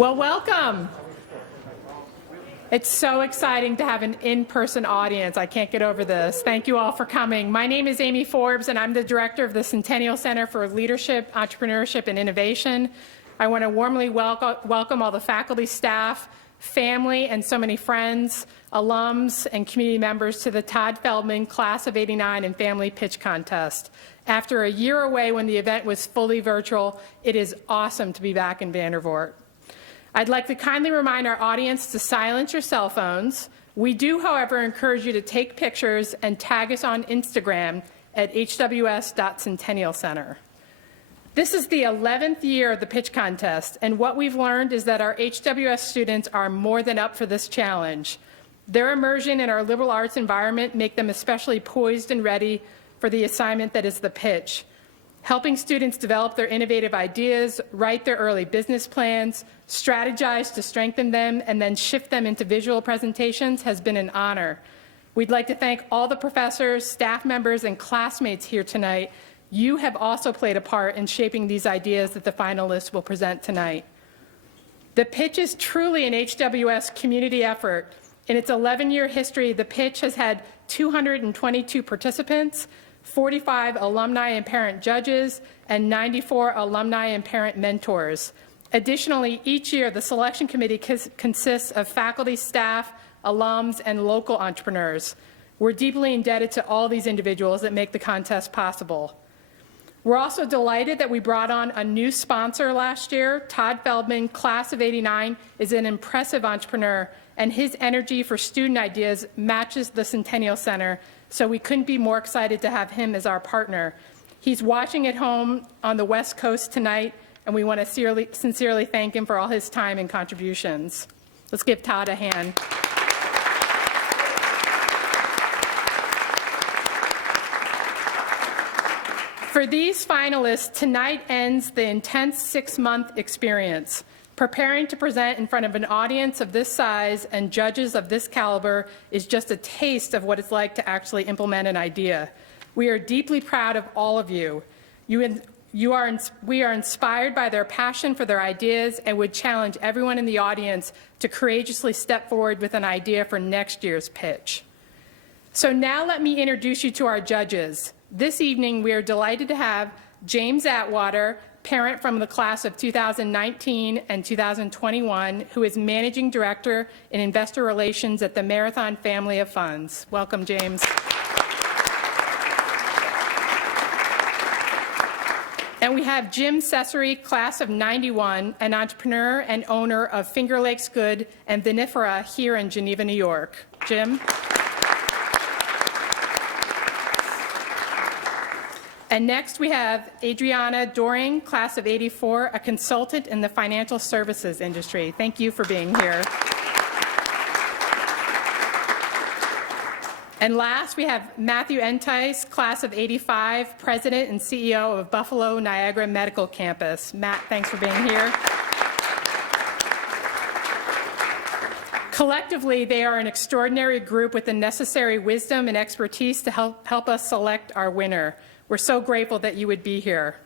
Well, welcome. It's so exciting to have an in-person audience. I can't get over this. Thank you all for coming. My name is Amy Forbes, and I'm the director of the Centennial Center for Leadership, Entrepreneurship, and Innovation. I want to warmly welcome all the faculty, staff, family, and so many friends, alums, and community members to the Todd Feldman Class of '89 and Family Pitch Contest. After a year away when the event was fully virtual, it is awesome to be back in Vandervoort. I'd like to kindly remind our audience to silence your cell phones. We do, however, encourage you to take pictures and tag us on Instagram at hws.centennialcenter. This is the 11th year of the pitch contest, and what we've learned is that our HWS students are more than up for this challenge. Their immersion in our liberal arts environment make them especially poised and ready for the assignment that is the pitch. Helping students develop their innovative ideas, write their early business plans, strategize to strengthen them, and then shift them into visual presentations has been an honor. We'd like to thank all the professors, staff members, and classmates here tonight. You have also played a part in shaping these ideas that the finalists will present tonight. The pitch is truly an HWS community effort. In its 11-year history, the pitch has had 222 participants, 45 alumni and parent judges, and 94 alumni and parent mentors. Additionally, each year, the selection committee consists of faculty, staff, alums, and local entrepreneurs. We're deeply indebted to all these individuals that make the contest possible. We're also delighted that we brought on a new sponsor last year. Todd Feldman, Class of '89, is an impressive entrepreneur, and his energy for student ideas matches the Centennial Center, so we couldn't be more excited to have him as our partner. He's watching at home on the West Coast tonight, and we want to sincerely thank him for all his time and contributions. Let's give Todd a hand. For these finalists, tonight ends the intense 6-month experience. Preparing to present in front of an audience of this size and judges of this caliber is just a taste of what it's like to actually implement an idea. We are deeply proud of all of you. We are inspired by their passion for their ideas and would challenge everyone in the audience to courageously step forward with an idea for next year's pitch. So now let me introduce you to our judges. This evening, we are delighted to have James Atwater, parent from the class of 2019 and 2021, who is Managing Director in Investor Relations at the Marathon Family of Funds. Welcome, James. And we have Jim Cesary, class of '91, an entrepreneur and owner of Finger Lakes Good and Vinifera here in Geneva, New York. Jim? And next we have Adriana Doring, class of '84, a consultant in the financial services industry. Thank you for being here. And last we have Matthew Entice, class of '85, president and CEO of Buffalo Niagara Medical Campus. Matt, thanks for being here. Collectively, they are an extraordinary group with the necessary wisdom and expertise to help us select our winner. We're so grateful that you would be here.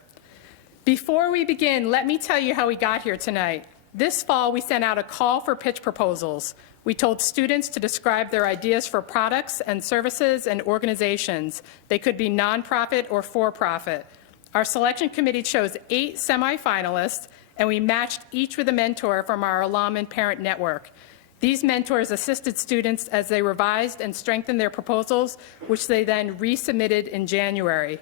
Before we begin, let me tell you how we got here tonight. This fall, we sent out a call for pitch proposals. We told students to describe their ideas for products and services and organizations. They could be nonprofit or for-profit. Our selection committee chose 8 semifinalists, and we matched each with a mentor from our alum and parent network. These mentors assisted students as they revised and strengthened their proposals, which they then resubmitted in January.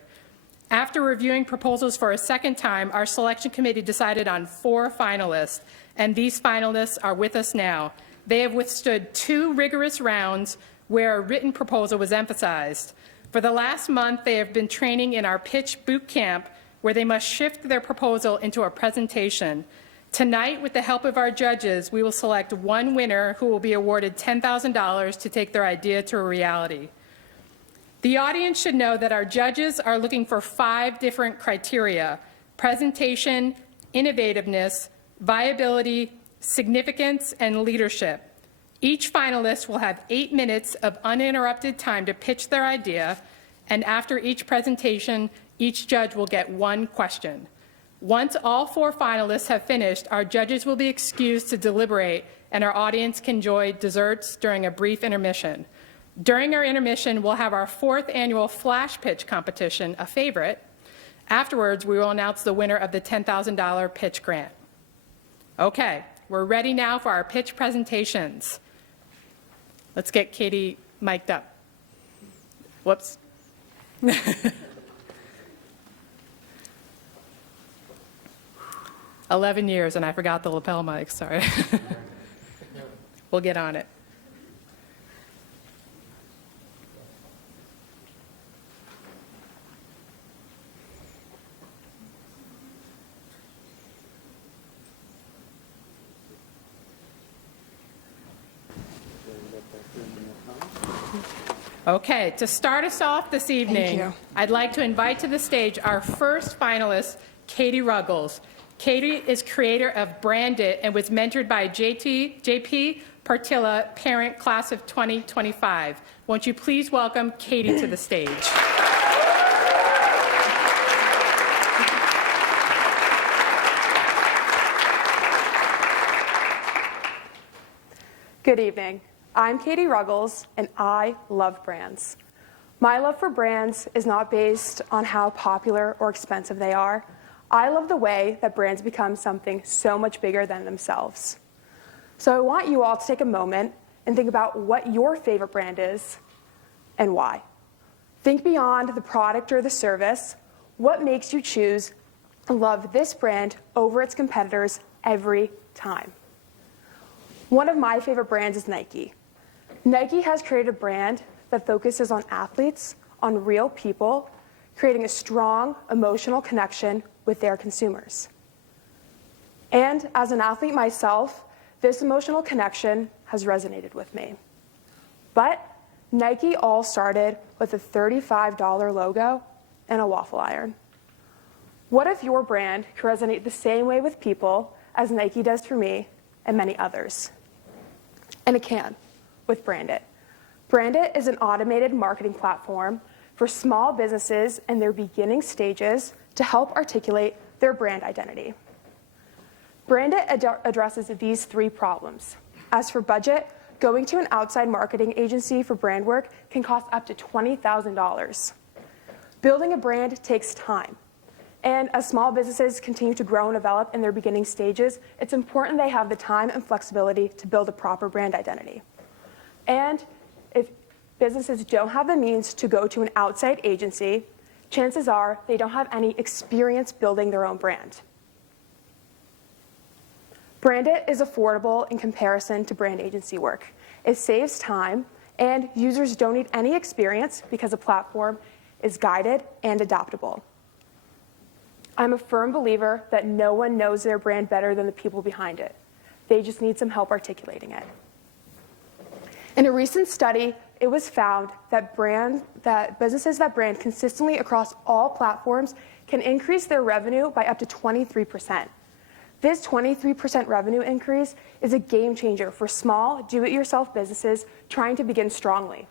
After reviewing proposals for a second time, our selection committee decided on 4 finalists, and these finalists are with us now. They have withstood 2 rigorous rounds where a written proposal was emphasized. For the last month, they have been training in our pitch boot camp, where they must shift their proposal into a presentation. Tonight, with the help of our judges, we will select one winner who will be awarded $10,000 to take their idea to a reality. The audience should know that our judges are looking for 5 different criteria: presentation, innovativeness, viability, significance, and leadership. Each finalist will have 8 minutes of uninterrupted time to pitch their idea, and after each presentation, each judge will get 1 question. Once all 4 finalists have finished, our judges will be excused to deliberate, and our audience can enjoy desserts during a brief intermission. During our intermission, we'll have our 4th annual flash pitch competition, a favorite. Afterwards, we will announce the winner of the $10,000 pitch grant. Okay, we're ready now for our pitch presentations. Let's get Katie mic'd up. Whoops. 11 years, and I forgot the lapel mic, sorry. We'll get on it. Okay, to start us off this evening, I'd like to invite to the stage our first finalist, Katie Ruggles. Katie is creator of Brand It and was mentored by JP Partilla, parent class of 2025. Won't you please welcome Katie to the stage? Good evening. I'm Katie Ruggles, and I love brands. My love for brands is not based on how popular or expensive they are. I love the way that brands become something so much bigger than themselves. So I want you all to take a moment and think about what your favorite brand is and why. Think beyond the product or the service. What makes you choose to love this brand over its competitors every time? One of my favorite brands is Nike. Nike has created a brand that focuses on athletes, on real people, creating a strong emotional connection with their consumers. And as an athlete myself, this emotional connection has resonated with me. But Nike all started with a $35 logo and a waffle iron. What if your brand could resonate the same way with people as Nike does for me and many others? And it can with Brand It. Brand It is an automated marketing platform for small businesses in their beginning stages to help articulate their brand identity. Brand It addresses these 3 problems. As for budget, going to an outside marketing agency for brand work can cost up to $20,000. Building a brand takes time. And as small businesses continue to grow and develop in their beginning stages, it's important they have the time and flexibility to build a proper brand identity. And if businesses don't have the means to go to an outside agency, chances are they don't have any experience building their own brand. Brand It is affordable in comparison to brand agency work. It saves time, and users don't need any experience because the platform is guided and adaptable. I'm a firm believer that no one knows their brand better than the people behind it. They just need some help articulating it. In a recent study, it was found that businesses that brand consistently across all platforms can increase their revenue by up to 23%. This 23% revenue increase is a game changer for small, do-it-yourself businesses trying to begin strongly.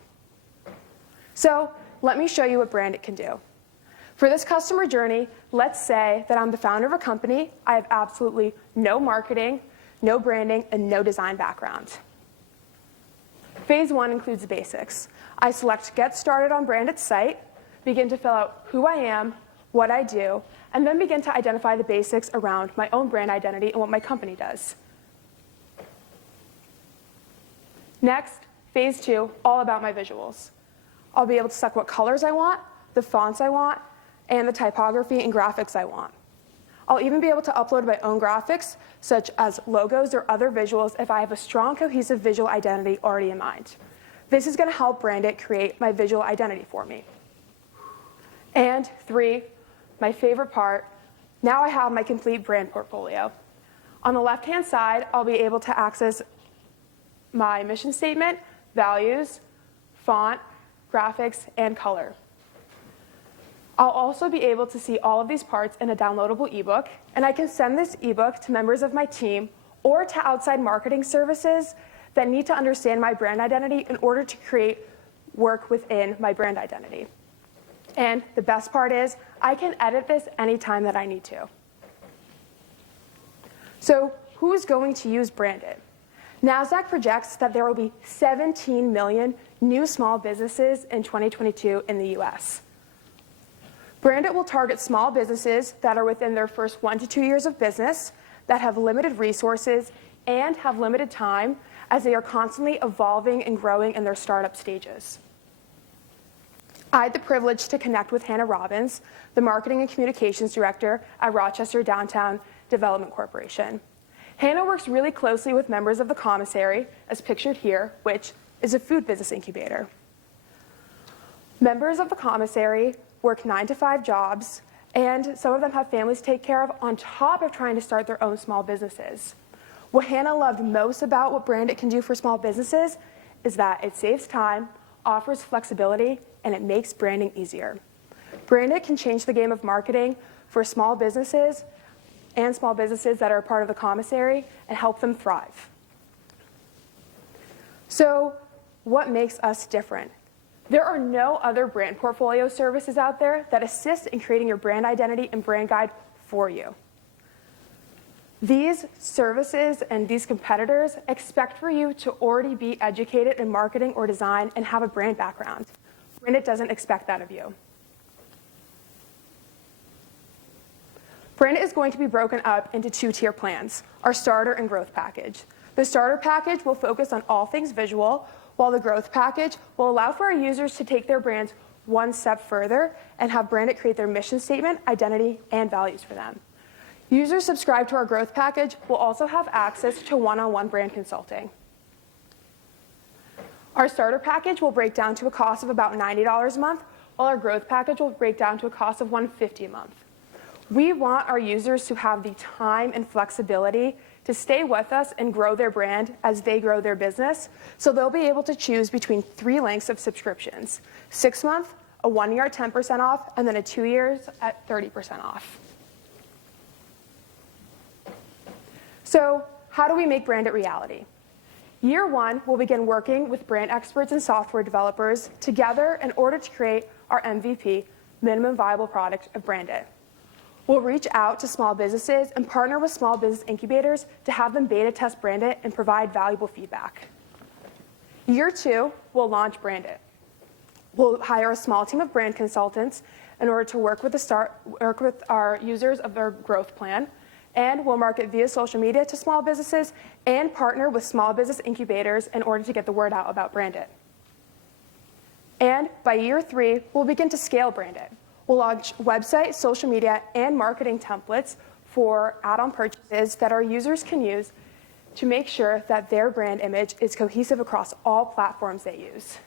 So let me show you what Brand It can do. For this customer journey, let's say that I'm the founder of a company. I have absolutely no marketing, no branding, and no design background. Phase 1 includes the basics. I select Get Started on Brand It's site, begin to fill out who I am, what I do, and then begin to identify the basics around my own brand identity and what my company does. Next, phase 2, all about my visuals. I'll be able to select what colors I want, the fonts I want, and the typography and graphics I want. I'll even be able to upload my own graphics, such as logos or other visuals, if I have a strong, cohesive visual identity already in mind. This is going to help Brand It create my visual identity for me. And 3, my favorite part, now I have my complete brand portfolio. On the left-hand side, I'll be able to access my mission statement, values, font, graphics, and color. I'll also be able to see all of these parts in a downloadable ebook, and I can send this ebook to members of my team or to outside marketing services that need to understand my brand identity in order to create work within my brand identity. And the best part is, I can edit this anytime that I need to. So who's going to use Branded? NASDAQ projects that there will be 17 million new small businesses in 2022 in the US. Branded will target small businesses that are within their first 1 to 2 years of business, that have limited resources, and have limited time as they are constantly evolving and growing in their startup stages. I had the privilege to connect with Hannah Robbins, the Marketing and Communications Director at Rochester Downtown Development Corporation. Hannah works really closely with members of the commissary, as pictured here, which is a food business incubator. Members of the commissary work 9 to 5 jobs, and some of them have families to take care of on top of trying to start their own small businesses. What Hannah loved most about what Branded can do for small businesses is that it saves time, offers flexibility, and it makes branding easier. Branded can change the game of marketing for small businesses and small businesses that are a part of the commissary and help them thrive. So, what makes us different? There are no other brand portfolio services out there that assist in creating your brand identity and brand guide for you. These services and these competitors expect for you to already be educated in marketing or design and have a brand background. Branded doesn't expect that of you. Branded is going to be broken up into 2-tier plans, our starter and growth package. The starter package will focus on all things visual, while the growth package will allow for our users to take their brands one step further and have Branded create their mission statement, identity, and values for them. Users subscribed to our growth package will also have access to one-on-one brand consulting. Our starter package will break down to a cost of about $90 a month, while our growth package will break down to a cost of $150 a month. We want our users to have the time and flexibility to stay with us and grow their brand as they grow their business, so they'll be able to choose between 3 lengths of subscriptions: 6 month, a 1 year at 10% off, and then a 2 years at 30% off. So how do we make Branded reality? Year 1, we'll begin working with brand experts and software developers together in order to create our MVP, minimum viable product of Branded. We'll reach out to small businesses and partner with small business incubators to have them beta test Branded and provide valuable feedback. Year 2, we'll launch Branded. We'll hire a small team of brand consultants in order to work with our users of their growth plan, and we'll market via social media to small businesses and partner with small business incubators in order to get the word out about Branded. And by year 3, we'll begin to scale Branded. We'll launch website, social media, and marketing templates for add-on purchases that our users can use to make sure that their brand image is cohesive across all platforms they use.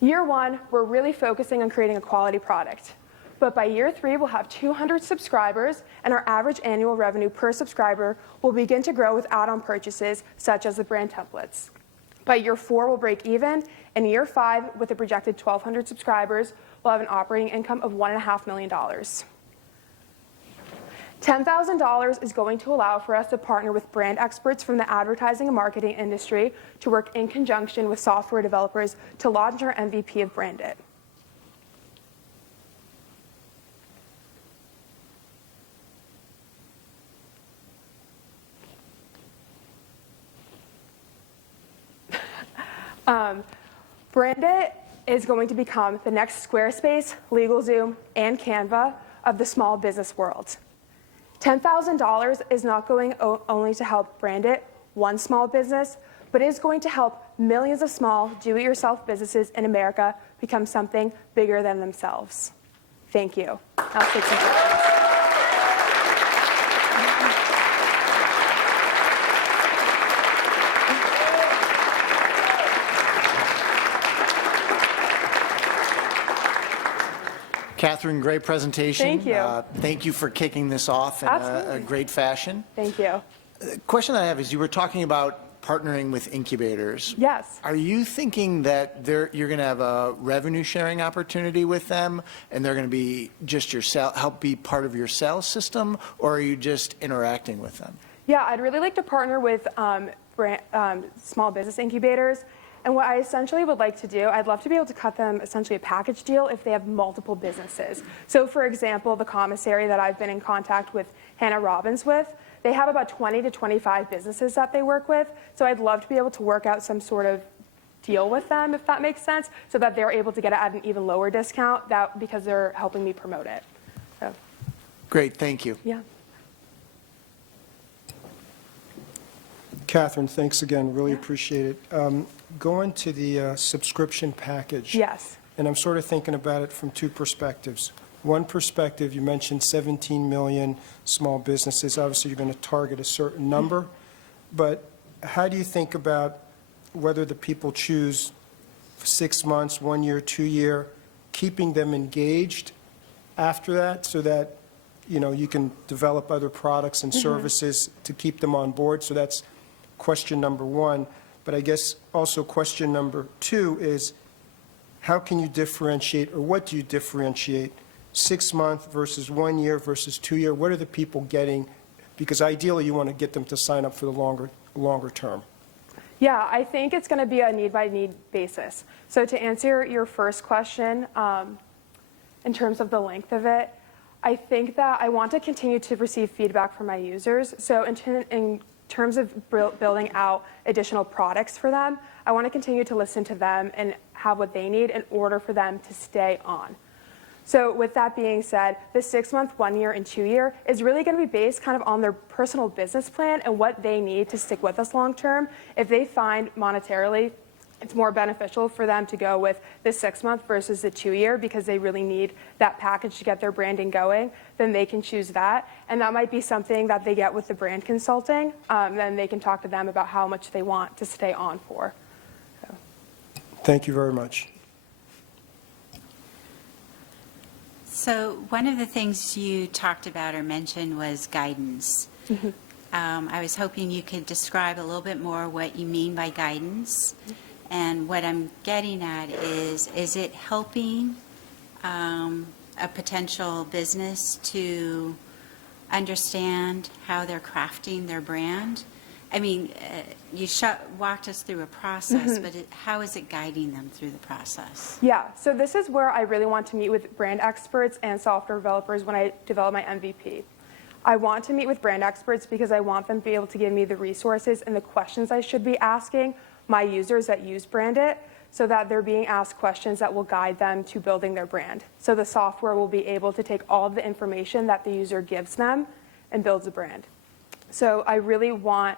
Year 1, we're really focusing on creating a quality product. But by year 3, we'll have 200 subscribers, and our average annual revenue per subscriber will begin to grow with add-on purchases, such as the brand templates. By year 4, we'll break even, and year 5, with a projected 1,200 subscribers, we'll have an operating income of $1.5 million. $10,000 is going to allow for us to partner with brand experts from the advertising and marketing industry to work in conjunction with software developers to launch our MVP of Branded. Branded is going to become the next Squarespace, LegalZoom, and Canva of the small business world. $10,000 is not going only to help Branded, one small business, but is going to help millions of small do-it-yourself businesses in America become something bigger than themselves. Thank you. I'll take some questions. Catherine, great presentation. Thank you. Thank you for kicking this off in a great fashion. Thank you. The question I have is, you were talking about partnering with incubators. Yes. Are you thinking that you're going to have a revenue sharing opportunity with them, and they're going to be just help be part of your sales system, or are you just interacting with them? Yeah, I'd really like to partner with small business incubators And what I essentially would like to do, I'd love to be able to cut them essentially a package deal if they have multiple businesses. So for example, the commissary that I've been in contact with Hannah Robbins with, they have about 20 to 25 businesses that they work with. So I'd love to be able to work out some sort of deal with them, if that makes sense, so that they're able to get it at an even lower discount because they're helping me promote it. So, Great, thank you. yeah. Catherine, thanks again. Really appreciate it. Going to the subscription package. Yes. And I'm sort of thinking about it from two perspectives. One perspective, you mentioned 17 million small businesses. Obviously, you're going to target a certain number. But how do you think about whether the people choose 6 months, 1 year, 2 year, keeping them engaged after that so that, you know, you can develop other products and services to keep them on board? So that's question number one. But I guess also question number two is, how can you differentiate, or what do you differentiate 6 month versus 1 year versus 2 year? What are the people getting? Because ideally, you want to get them to sign up for the longer term. Yeah, I think it's going to be a need-by-need basis. So to answer your first question, in terms of the length of it, I think that I want to continue to receive feedback from my users. So in terms of building out additional products for them, I want to continue to listen to them and have what they need in order for them to stay on. So with that being said, the 6 month, 1 year, and 2 year is really going to be based kind of on their personal business plan and what they need to stick with us long term. If they find monetarily it's more beneficial for them to go with the 6 month versus the 2 year because they really need that package to get their branding going, then they can choose that. And that might be something that they get with the brand consulting. Then they can talk to them about how much they want to stay on for. So. Thank you very much. So one of the things you talked about or mentioned was guidance. Mm-hmm. I was hoping you could describe a little bit more what you mean by guidance. And what I'm getting at is it helping a potential business to understand how they're crafting their brand? I mean, you walked us through a process, but how is it guiding them through the process? Yeah, so this is where I really want to meet with brand experts and software developers when I develop my MVP. I want to meet with brand experts because I want them to be able to give me the resources and the questions I should be asking my users that use Brandit so that they're being asked questions that will guide them to building their brand. So the software will be able to take all of the information that the user gives them and builds a brand. So I really want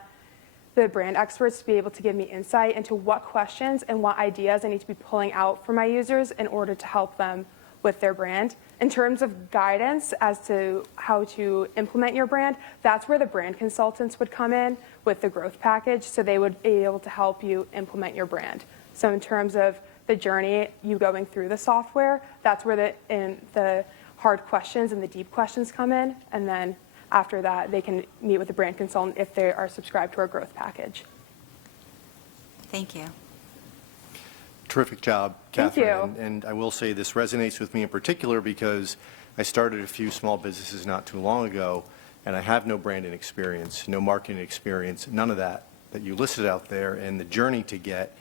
the brand experts to be able to give me insight into what questions and what ideas I need to be pulling out for my users in order to help them with their brand. In terms of guidance as to how to implement your brand, that's where the brand consultants would come in with the growth package, so they would be able to help you implement your brand. So in terms of the journey, you going through the software, that's where the hard questions and the deep questions come in, and then after that, they can meet with the brand consultant if they are subscribed to our growth package. Thank you. Terrific job, Thank Catherine. you. And I will say this resonates with me in particular because I started a few small businesses not too long ago, and I have no branding experience, no marketing experience, none of that you listed out there. And the journey to get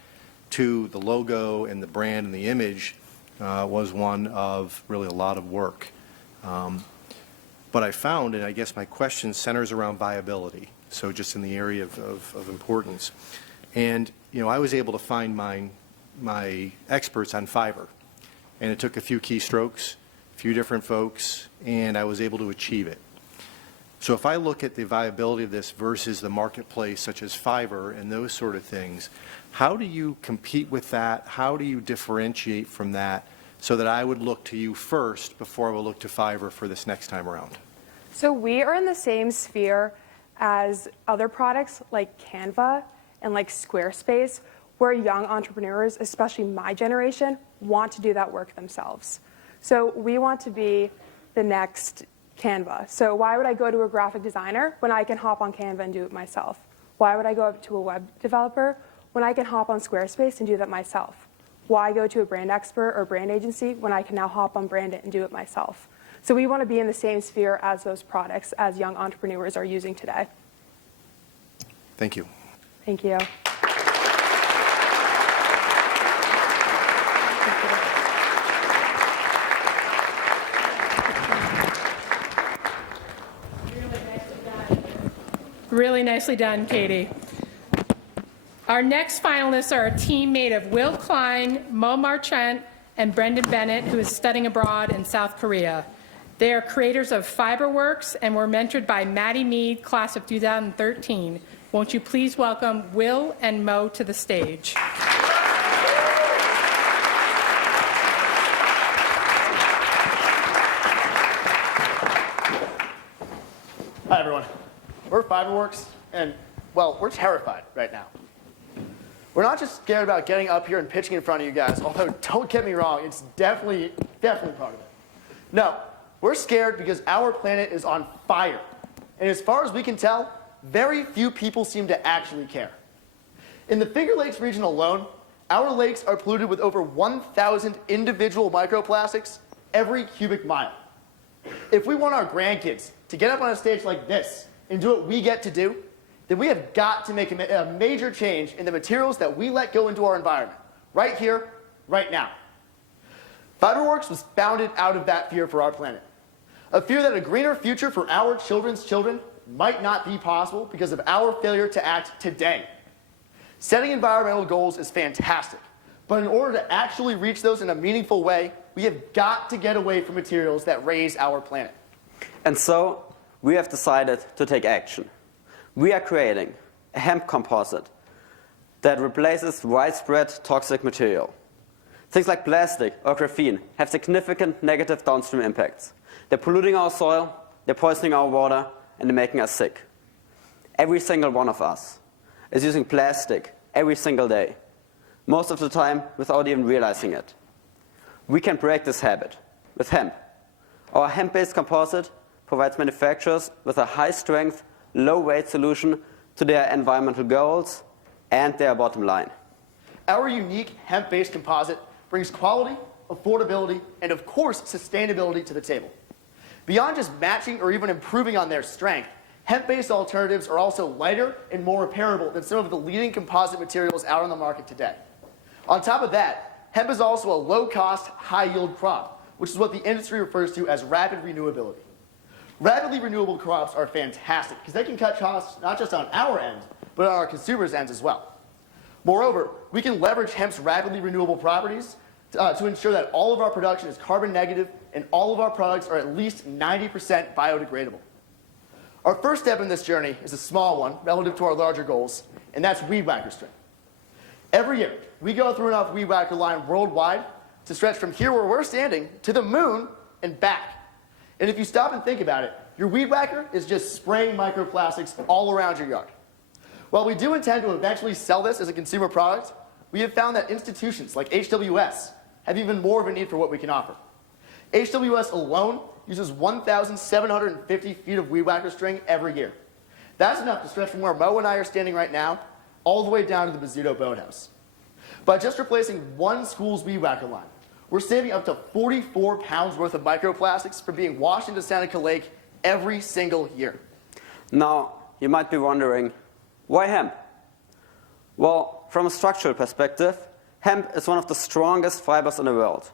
to the logo and the brand and the image was one of really a lot of work. But I found, and I guess my question centers around viability, so just in the area of importance. And, you know, I was able to find my experts on Fiverr, and it took a few keystrokes, a few different folks, and I was able to achieve it. So if I look at the viability of this versus the marketplace such as Fiverr and those sort of things, how do you compete with that? How do you differentiate from that so that I would look to you first before I will look to Fiverr for this next time around? So we are in the same sphere as other products like Canva and like Squarespace, where young entrepreneurs, especially my generation, want to do that work themselves. So we want to be the next Canva. So why would I go to a graphic designer when I can hop on Canva and do it myself? Why would I go up to a web developer when I can hop on Squarespace and do that myself? Why go to a brand expert or brand agency when I can now hop on Brandit and do it myself? So we want to be in the same sphere as those products as young entrepreneurs are using today. Thank you. Thank you. Really nicely done, Katie. Our next finalists are a team made of Will Klein, Mo Marchant, and Brendan Bennett, who is studying abroad in South Korea. They are creators of Fiberworks and were mentored by Maddie Mead, class of 2013. Won't you please welcome Will and Mo to the stage? Hi, everyone. We're Fiberworks, and, well, we're terrified right now. We're not just scared about getting up here and pitching in front of you guys, although don't get me wrong, it's definitely part of it. No, we're scared because our planet is on fire. And as far as we can tell, very few people seem to actually care. In the Finger Lakes region alone, our lakes are polluted with over 1,000 individual microplastics every cubic mile. If we want our grandkids to get up on a stage like this and do what we get to do, then we have got to make a major change in the materials that we let go into our environment, right here, right now. Fiberworks was founded out of that fear for our planet. A fear that a greener future for our children's children might not be possible because of our failure to act today. Setting environmental goals is fantastic, but in order to actually reach those in a meaningful way, we have got to get away from materials that raise our planet. And so, we have decided to take action. We are creating a hemp composite that replaces widespread toxic material. Things like plastic or graphene have significant negative downstream impacts. They're polluting our soil, they're poisoning our water, and they're making us sick. Every single one of us is using plastic every single day, most of the time without even realizing it. We can break this habit with hemp. Our hemp-based composite provides manufacturers with a high-strength, low-weight solution to their environmental goals and their bottom line. Our unique hemp-based composite brings quality, affordability, and of course, sustainability to the table. Beyond just matching or even improving on their strength, hemp-based alternatives are also lighter and more repairable than some of the leading composite materials out on the market today. On top of that, hemp is also a low-cost, high-yield crop, which is what the industry refers to as rapid renewability. Rapidly renewable crops are fantastic because they can cut costs not just on our end, but on our consumers' ends as well. Moreover, we can leverage hemp's rapidly renewable properties to ensure that all of our production is carbon negative and all of our products are at least 90% biodegradable. Our first step in this journey is a small one relative to our larger goals, and that's weed whacker string. Every year, we go through enough weed whacker line worldwide to stretch from here where we're standing to the moon and back. And if you stop and think about it, your weed whacker is just spraying microplastics all around your yard. While we do intend to eventually sell this as a consumer product, we have found that institutions like HWS have even more of a need for what we can offer. HWS alone uses 1,750 feet of weed whacker string every year. That's enough to stretch from where Mo and I are standing right now all the way down to the Bizzuto boathouse. By just replacing one school's weed whacker line, we're saving up to 44 pounds worth of microplastics from being washed into Seneca Lake every single year. Now, you might be wondering, why hemp? Well, from a structural perspective, hemp is one of the strongest fibers in the world.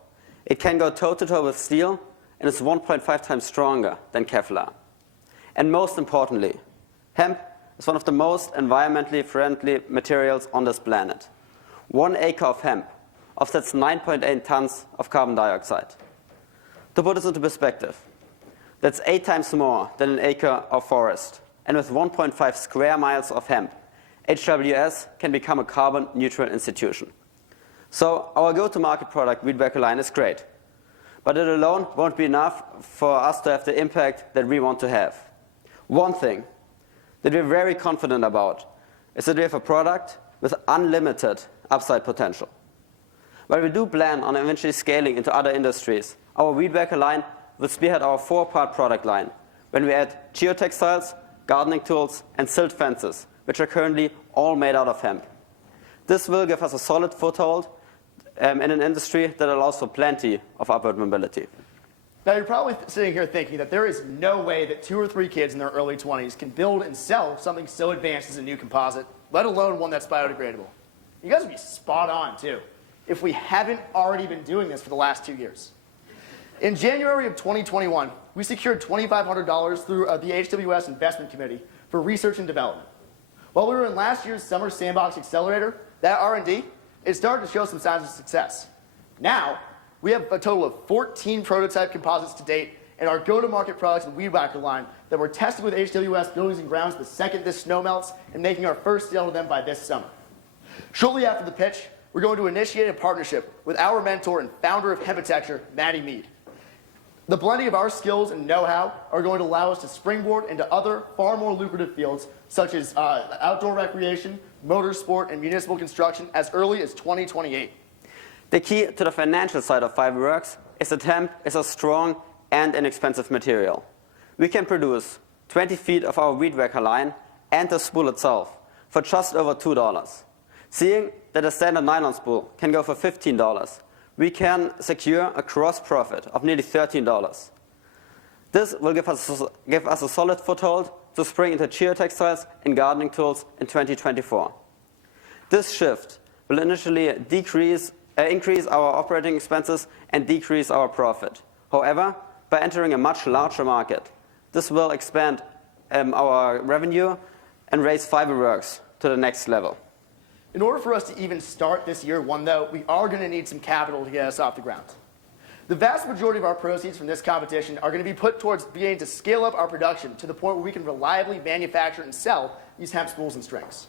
It can go toe-to-toe with steel and is 1.5 times stronger than Kevlar. And most importantly, hemp is one of the most environmentally friendly materials on this planet. 1 acre of hemp offsets 9.8 tons of carbon dioxide. To put this into perspective, that's 8 times more than an acre of forest. And with 1.5 square miles of hemp, HWS can become a carbon-neutral institution. So our go-to-market product, Weed Whacker Line, is great. But it alone won't be enough for us to have the impact that we want to have. One thing that we're very confident about is that we have a product with unlimited upside potential. While we do plan on eventually scaling into other industries, our Weed Whacker Line will spearhead our 4-part product line when we add geotextiles, gardening tools, and silt fences, which are currently all made out of hemp. This will give us a solid foothold in an industry that allows for plenty of upward mobility. Now, you're probably sitting here thinking that there is no way that 2 or 3 kids in their early 20s can build and sell something so advanced as a new composite, let alone one that's biodegradable. You guys would be spot on, too, if we haven't already been doing this for the last 2 years. In January of 2021, we secured $2,500 through the HWS Investment Committee for research and development. While we were in last year's Summer Sandbox Accelerator, that R&D, it started to show some signs of success. Now, we have a total of 14 prototype composites to date in our go-to-market products and Weed Whacker line that we're testing with HWS Buildings and Grounds the second this snow melts and making our first sale to them by this summer. Shortly after the pitch, we're going to initiate a partnership with our mentor and founder of Hempitecture, Maddie Mead. The blending of our skills and know-how are going to allow us to springboard into other far more lucrative fields such as outdoor recreation, motorsport, and municipal construction as early as 2028. The key to the financial side of Fiberworks is that hemp is a strong and inexpensive material. We can produce 20 feet of our Weed Whacker line and the spool itself for just over $2. Seeing that a standard nylon spool can go for $15, we can secure a gross profit of nearly $13. This will give us a solid foothold to spring into geotextiles and gardening tools in 2024. This shift will initially increase our operating expenses and decrease our profit. However, by entering a much larger market, this will expand our revenue and raise Fiberworks to the next level. In order for us to even start this year one, though, we are going to need some capital to get us off the ground. The vast majority of our proceeds from this competition are going to be put towards beginning to scale up our production to the point where we can reliably manufacture and sell these hemp spools and strings.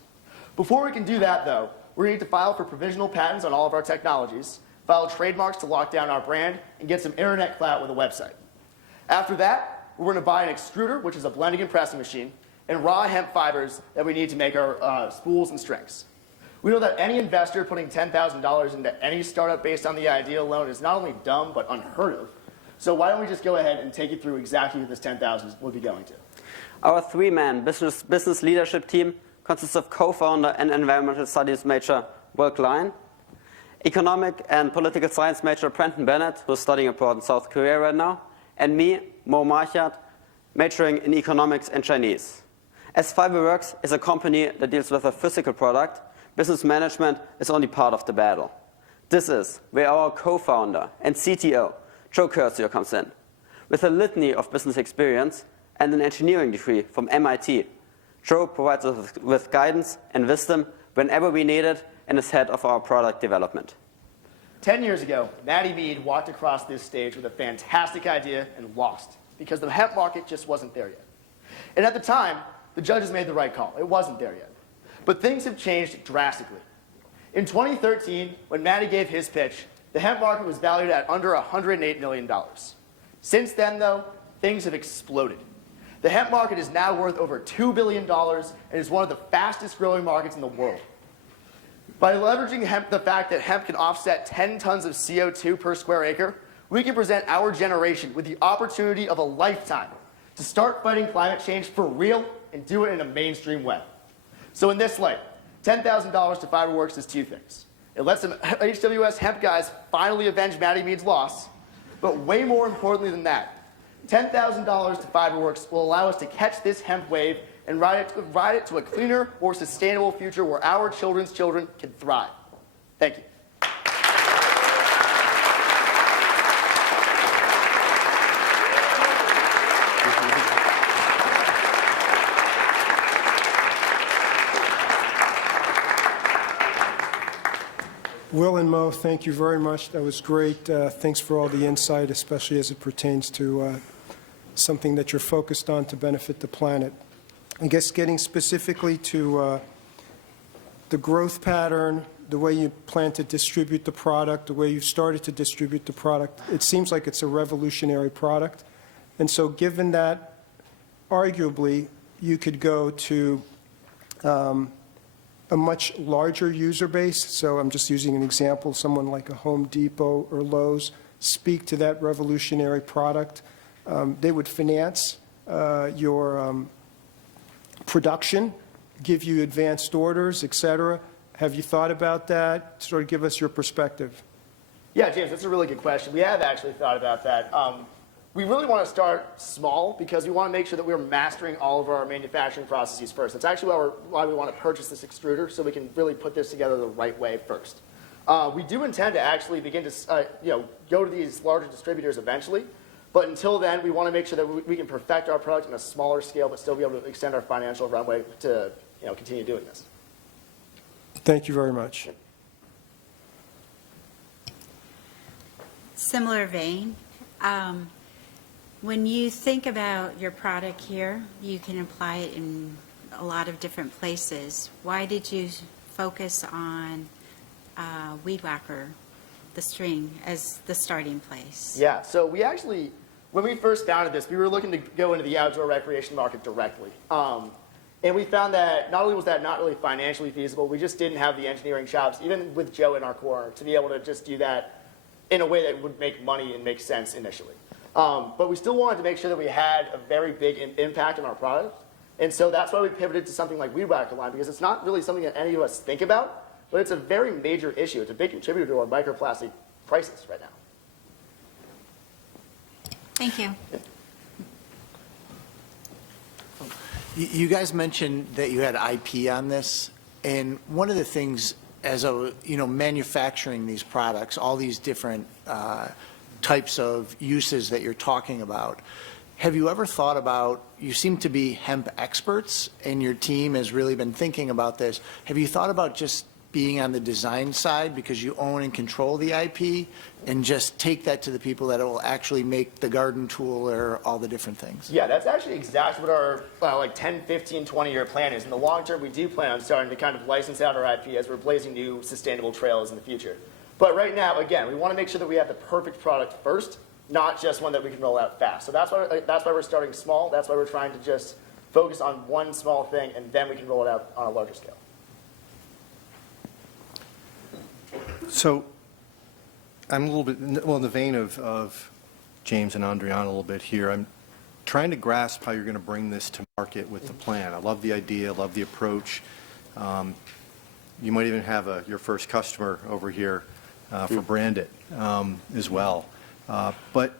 Before we can do that, though, we're going to need to file for provisional patents on all of our technologies, file trademarks to lock down our brand, and get some internet clout with a website. After that, we're going to buy an extruder, which is a blending and pressing machine, and raw hemp fibers that we need to make our spools and strings. We know that any investor putting $10,000 into any startup based on the idea alone is not only dumb, but unheard of. So why don't we just go ahead and take you through exactly who this $10,000 will be going to. Our three-man business leadership team consists of co-founder and environmental studies major Will Klein, economic and political science major Brenton Bennett, who's studying abroad in South Korea right now, and me, Mo Marchat, majoring in economics and Chinese. As Fiberworks is a company that deals with a physical product, business management is only part of the battle. This is where our co-founder and CTO, Joe Curcio, comes in. With a litany of business experience and an engineering degree from MIT, Joe provides us with guidance and wisdom whenever we need it and is head of our product development. 10 years ago, Maddie Mead walked across this stage with a fantastic idea and lost because the hemp market just wasn't there yet. And at the time, the judges made the right call. It wasn't there yet. But things have changed drastically. In 2013, when Maddie gave his pitch, the hemp market was valued at under $108 million. Since then, though, things have exploded. The hemp market is now worth over $2 billion and is one of the fastest growing markets in the world. By leveraging the fact that hemp can offset 10 tons of CO2 per square acre, we can present our generation with the opportunity of a lifetime to start fighting climate change for real and do it in a mainstream way. So in this light, $10,000 to Fiberworks does two things. It lets some HWS hemp guys finally avenge Maddie Mead's loss, but way more importantly than that, $10,000 to Fiberworks will allow us to catch this hemp wave and ride it to a cleaner, more sustainable future where our children's children can thrive. Thank you. Will and Mo, thank you very much. That was great. Thanks for all the insight, especially as it pertains to something that you're focused on to benefit the planet. I guess getting specifically to the growth pattern, the way you plan to distribute the product, the way you've started to distribute the product, it seems like it's a revolutionary product. And so given that, arguably, you could go to a much larger user base. So I'm just using an example, someone like a Home Depot or Lowe's, speak to that revolutionary product. They would finance your production, give you advanced orders, et cetera. Have you thought about that? Sort of give us your perspective. Yeah, James, that's a really good question. We have actually thought about that. We really want to start small because we want to make sure that we're mastering all of our manufacturing processes first. That's actually why we want to purchase this extruder, so we can really put this together the right way first. We do intend to actually begin to go to these larger distributors eventually, But until then, we want to make sure that we can perfect our product on a smaller scale, but still be able to extend our financial runway to continue doing this. Thank you very much. Similar vein, when you think about your product here, you can apply it in a lot of different places. Why did you focus on Weed Whacker, the string, as the starting place? Yeah, so we actually, when we first founded this, we were looking to go into the outdoor recreation market directly. And we found that not only was that not really financially feasible, we just didn't have the engineering chops, even with Joe in our corner, to be able to just do that in a way that would make money and make sense initially. But we still wanted to make sure that we had a very big impact on our product. And so that's why we pivoted to something like Weed Whacker line, because it's not really something that any of us think about, but it's a very major issue. It's a big contributor to our microplastic crisis right now. Thank you. You guys mentioned that you had IP on this, and one of the things as manufacturing these products, all these different types of uses that you're talking about, have you ever thought about, you seem to be hemp experts and your team has really been thinking about this, have you thought about just being on the design side because you own and control the IP and just take that to the people that will actually make the garden tool or all the different things? Yeah, that's actually exactly what our 10, 15, 20-year plan is. In the long term, we do plan on starting to kind of license out our IP as we're blazing new sustainable trails in the future. But right now, again, we want to make sure that we have the perfect product first, not just one that we can roll out fast. So that's why we're starting small. That's why we're trying to just focus on one small thing, and then we can roll it out on a larger scale. So I'm a little bit, well, in the vein of James and Andriana a little bit here, I'm trying to grasp how you're going to bring this to market with the plan. I love the idea, I love the approach. You might even have your first customer over here for Brand It as well. But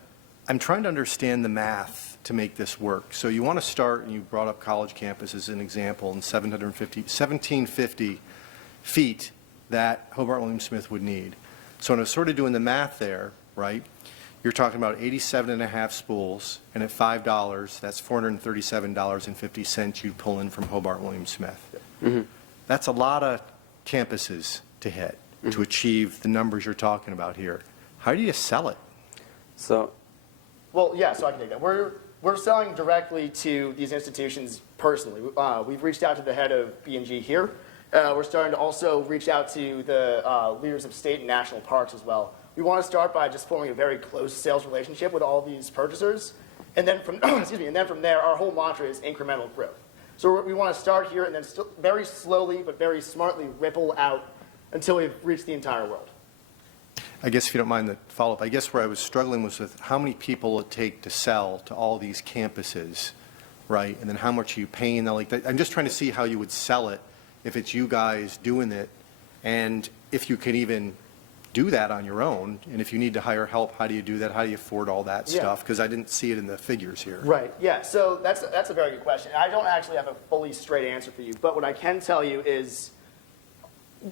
I'm trying to understand the math to make this work. So you want to start, and you brought up college campus as an example, in 1750 feet that Hobart William Smith would need. So when I was sort of doing the math there, right, you're talking about 87.5 spools, and at $5, that's $437.50 you'd pull in from Hobart William Smith. Mm-hmm. That's a lot of campuses to hit to achieve the numbers you're talking about here. How do you sell it? Well, yeah, so I can take that. We're selling directly to these institutions personally. We've reached out to the head of B&G here. We're starting to also reach out to the leaders of state and national parks as well. We want to start by just forming a very close sales relationship with all these purchasers, and then from there, our whole mantra is incremental growth. So we want to start here and then very slowly but very smartly ripple out until we've reached the entire world. I guess if you don't mind the follow-up, I guess where I was struggling was with how many people it take to sell to all these campuses, right? And then how much are you paying them? I'm just trying to see how you would sell it if it's you guys doing it, and if you can even do that on your own, and if you need to hire help, how do you do that? How do you afford all that stuff? Because I didn't see it in the figures here. Right, yeah, so that's a very good question. I don't actually have a fully straight answer for you, but what I can tell you is,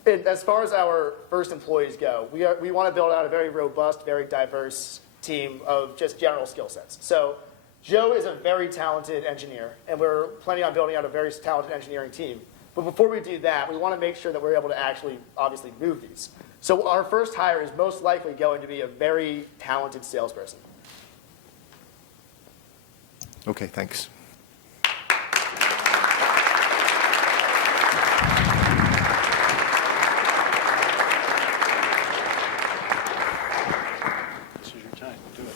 as far as our first employees go, we want to build out a very robust, very diverse team of just general skill sets. So Joe is a very talented engineer, and we're planning on building out a very talented engineering team. But before we do that, we want to make sure that we're able to actually, obviously, move these. So our first hire is most likely going to be a very talented salesperson. Okay, thanks. This is your time. Do it.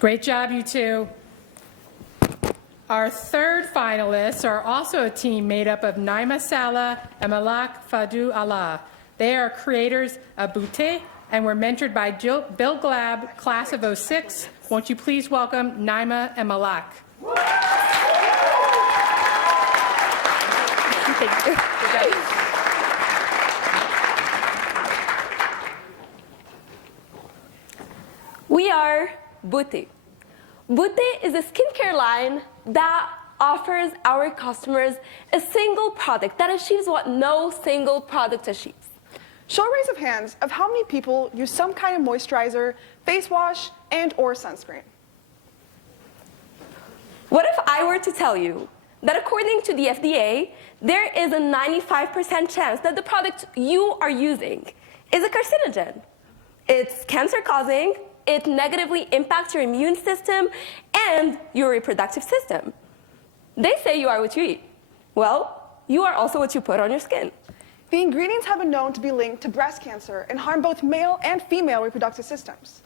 Great job, you two. Our third finalists are also a team made up of Naima Salah and Malak Fadu Allah. They are creators of Boutte and were mentored by Bill Glab, class of 06. Won't you please welcome Naima and Malak? We are Boutte. Boutte is a skincare line that offers our customers a single product that achieves what no single product achieves. Show a raise of hands of how many people use some kind of moisturizer, face wash, and or sunscreen. What if I were to tell you that according to the FDA, there is a 95% chance that the product you are using is a carcinogen? It's cancer-causing, it negatively impacts your immune system and your reproductive system. They say you are what you eat. Well, you are also what you put on your skin. The ingredients have been known to be linked to breast cancer and harm both male and female reproductive systems.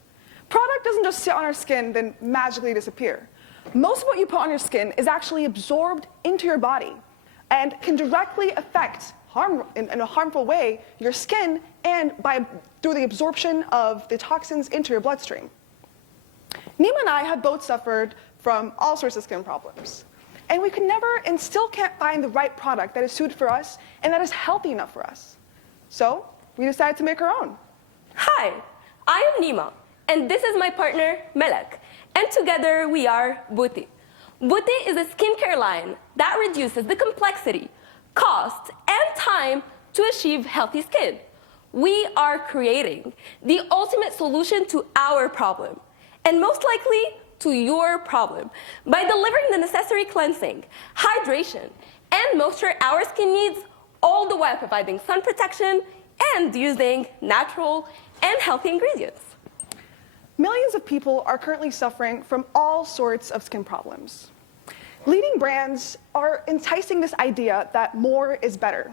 Product doesn't just sit on our skin, then magically disappear. Most of what you put on your skin is actually absorbed into your body and can directly affect in a harmful way your skin and through the absorption of the toxins into your bloodstream. Nima and I have both suffered from all sorts of skin problems. And we could never and still can't find the right product that is suited for us and that is healthy enough for us. So we decided to make our own. Hi, I am Nima, and this is my partner, Melek. And together we are Buti. Buti is a skincare line that reduces the complexity, cost, and time to achieve healthy skin. We are creating the ultimate solution to our problem, and most likely to your problem, by delivering the necessary cleansing, hydration, and moisture our skin needs, all the while providing sun protection and using natural and healthy ingredients. Millions of people are currently suffering from all sorts of skin problems. Leading brands are enticing this idea that more is better.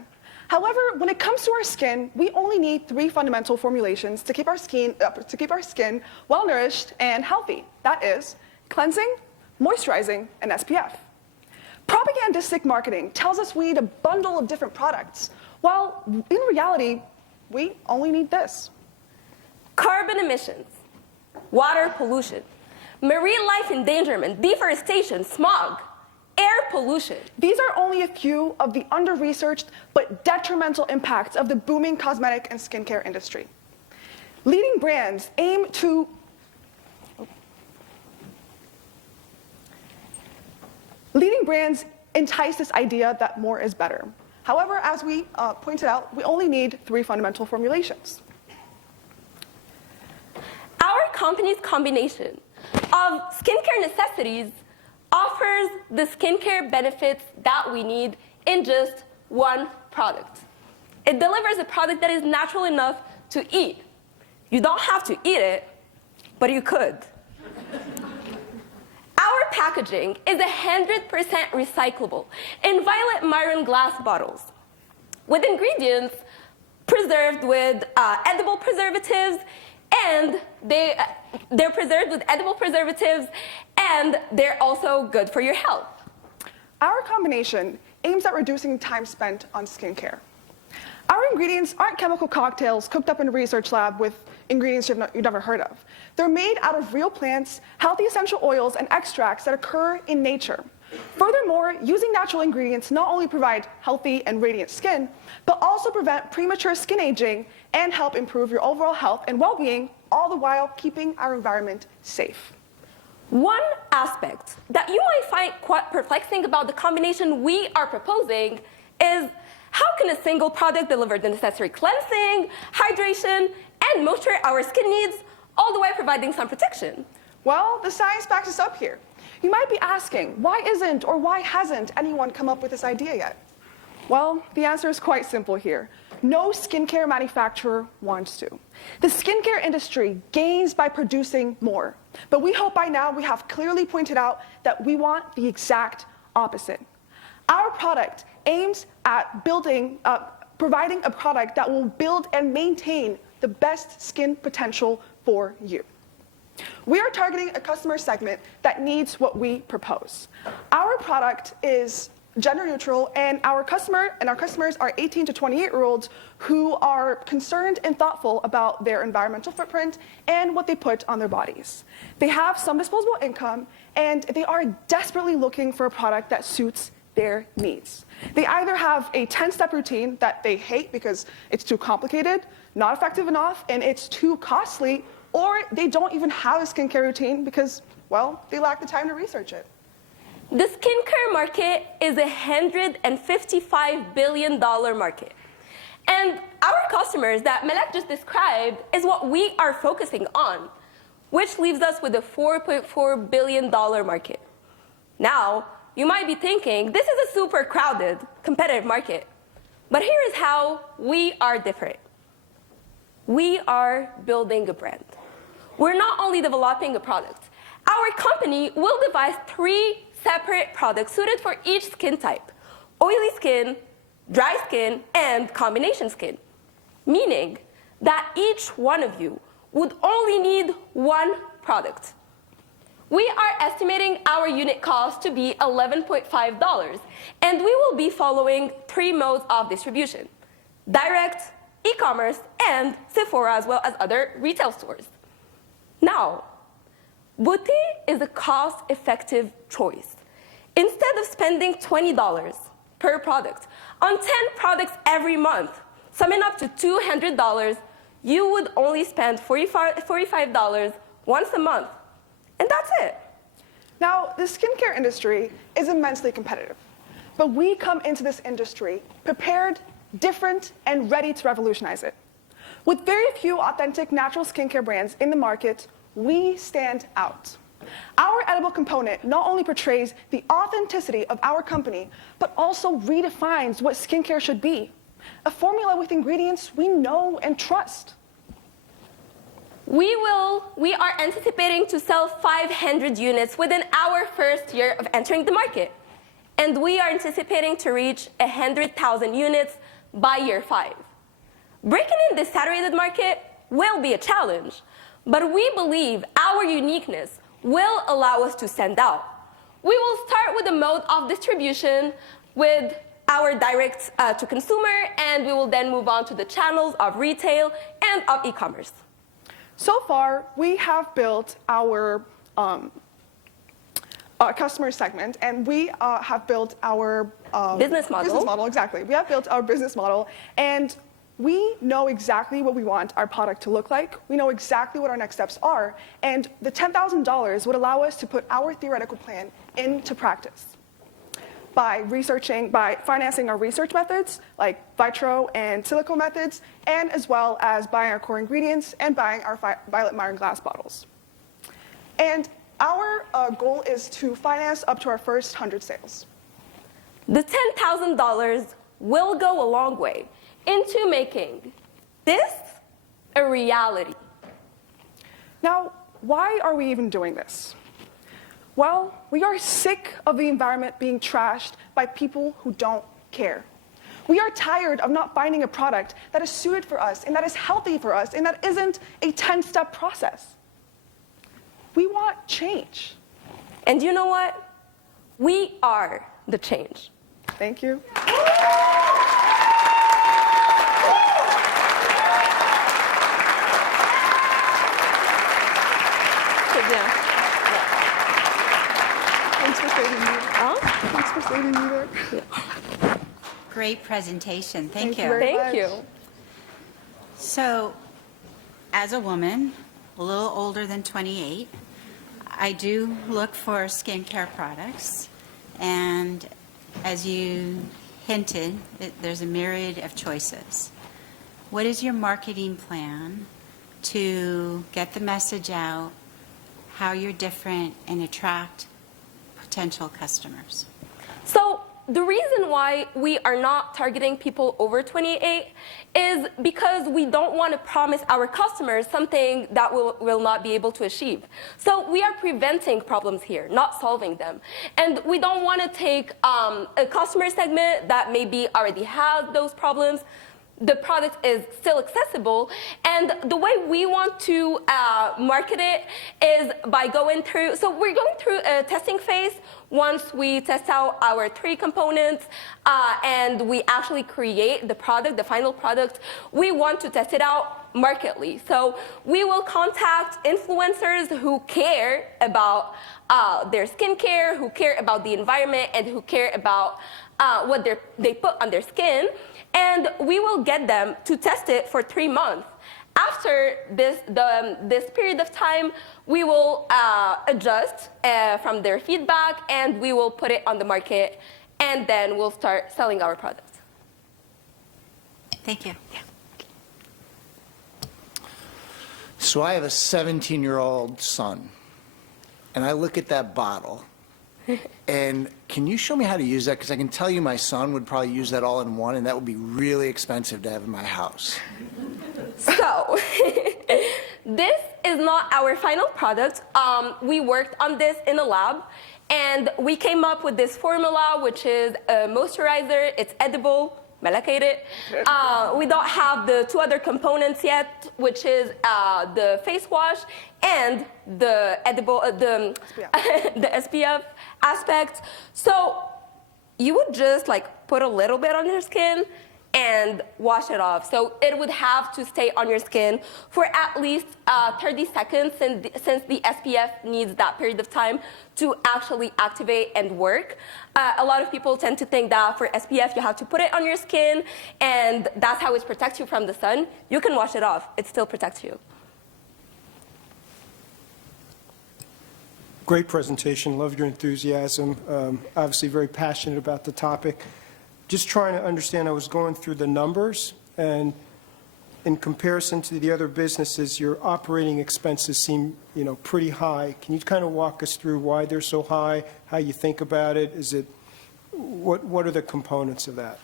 However, when it comes to our skin, we only need 3 fundamental formulations to keep our skin well-nourished and healthy. That is cleansing, moisturizing, and SPF. Propagandistic marketing tells us we need a bundle of different products, while in reality, we only need this. Carbon emissions, water pollution, marine life endangerment, deforestation, smog, air pollution. These are only a few of the under-researched but detrimental impacts of the booming cosmetic and skincare industry. Leading brands entice this idea that more is better. However, as we pointed out, we only need 3 fundamental formulations. Our company's combination of skincare necessities offers the skincare benefits that we need in just one product. It delivers a product that is natural enough to eat. You don't have to eat it, but you could. Our packaging is 100% recyclable in violet maroon glass bottles with ingredients preserved with edible preservatives, and they're preserved with edible preservatives, and they're also good for your health. Our combination aims at reducing time spent on skincare. Our ingredients aren't chemical cocktails cooked up in a research lab with ingredients you've never heard of. They're made out of real plants, healthy essential oils, and extracts that occur in nature. Furthermore, using natural ingredients not only provide healthy and radiant skin, but also prevent premature skin aging and help improve your overall health and well-being, all the while keeping our environment safe. One aspect that you might find quite perplexing about the combination we are proposing is how can a single product deliver the necessary cleansing, hydration, and moisture our skin needs, all the way providing sun protection? Well, the science backs us up here. You might be asking, why isn't or why hasn't anyone come up with this idea yet? Well, the answer is quite simple here. No skincare manufacturer wants to. The skincare industry gains by producing more. But we hope by now we have clearly pointed out that we want the exact opposite. Our product aims at providing a product that will build and maintain the best skin potential for you. We are targeting a customer segment that needs what we propose. Our product is gender neutral, and our customers are 18 to 28-year-olds who are concerned and thoughtful about their environmental footprint and what they put on their bodies. They have some disposable income, and they are desperately looking for a product that suits their needs. They either have a 10-step routine that they hate because it's too complicated, not effective enough, and it's too costly, or they don't even have a skincare routine because, well, they lack the time to research it. The skincare market is a $155 billion market. And our customers that Melek just described is what we are focusing on, which leaves us with a $4.4 billion market. Now, you might be thinking, this is a super crowded, competitive market. But here is how we are different. We are building a brand. We're not only developing a product. Our company will devise 3 separate products suited for each skin type: oily skin, dry skin, and combination skin. Meaning that each one of you would only need 1 product. We are estimating our unit cost to be $11.5, and we will be following 3 modes of distribution: direct, e-commerce, and Sephora, as well as other retail stores. Now, Booty is a cost-effective choice. Instead of spending $20 per product on 10 products every month, summing up to $200, you would only spend $45 once a month. And that's it. Now, the skincare industry is immensely competitive, but we come into this industry prepared, different, and ready to revolutionize it. With very few authentic natural skincare brands in the market, we stand out. Our edible component not only portrays the authenticity of our company, but also redefines what skincare should be: a formula with ingredients we know and trust. We are anticipating to sell 500 units within our first year of entering the market. And we are anticipating to reach 100,000 units by year 5. Breaking in this saturated market will be a challenge, but we believe our uniqueness will allow us to stand out. We will start with a mode of distribution with our direct to consumer, and we will then move on to the channels of retail and of e-commerce. So far, we have built our customer segment, and we have built our business model. Business model, exactly. We have built our business model, and we know exactly what we want our product to look like. We know exactly what our next steps are, and the $10,000 would allow us to put our theoretical plan into practice by financing our research methods, like vitro and silico methods, and as well as buying our core ingredients and buying our Violet Myron glass bottles. And our goal is to finance up to our first 100 sales. The $10,000 will go a long way into making this a reality. Now, why are we even doing this? Well, we are sick of the environment being trashed by people who don't care. We are tired of not finding a product that is suited for us and that is healthy for us and that isn't a 10-step process. We want change. And you know what? We are the change. Thank you. Thanks for saving me. Thanks for saving me there. Great presentation. Thank you. Thank you. So, as a woman, a little older than 28, I do look for skincare products. And as you hinted, there's a myriad of choices. What is your marketing plan to get the message out, how you're different, and attract potential customers? So the reason why we are not targeting people over 28 is because we don't want to promise our customers something that will not be able to achieve. So we are preventing problems here, not solving them. And we don't want to take a customer segment that maybe already has those problems. The product is still accessible, and the way we want to market it is by going through, so we're going through a testing phase. Once we test out our 3 components and we actually create the product, the final product, we want to test it out markedly. So we will contact influencers who care about their skincare, who care about the environment, and who care about what they put on their skin. And we will get them to test it for 3 months. After this period of time, we will adjust from their feedback, and we will put it on the market, and then we'll start selling our products. Thank you. Yeah. So I have a 17-year-old son, and I look at that bottle, and can you show me how to use that? Because I can tell you my son would probably use that all in one, and that would be really expensive to have in my house. So, this is not our final product. We worked on this in a lab, and we came up with this formula, which is a moisturizer. It's edible. Melek ate it. We don't have the two other components yet, which is the face wash and the edible, the SPF aspect. So you would just like put a little bit on your skin and wash it off. So it would have to stay on your skin for at least 30 seconds since the SPF needs that period of time to actually activate and work. A lot of people tend to think that for SPF you have to put it on your skin and that's how it protects you from the sun. You can wash it off. It still protects you. Great presentation. Love your enthusiasm. Obviously very passionate about the topic. Just trying to understand, I was going through the numbers, and in comparison to the other businesses, your operating expenses seem, pretty high. Can you kind of walk us through why they're so high, how you think about it? What are the components of that?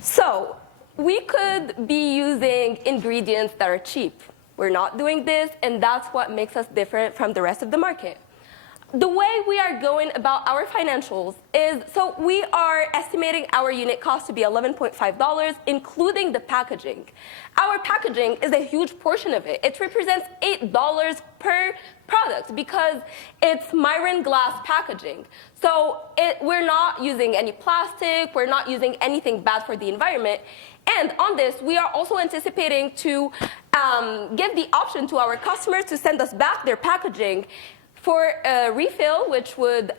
So we could be using ingredients that are cheap. We're not doing this, and that's what makes us different from the rest of the market. The way we are going about our financials is, so we are estimating our unit cost to be $11.5, including the packaging. Our packaging is a huge portion of it. It represents $8 per product because it's Myron glass packaging. So we're not using any plastic, we're not using anything bad for the environment. And on this, we are also anticipating to give the option to our customers to send us back their packaging for a refill, which would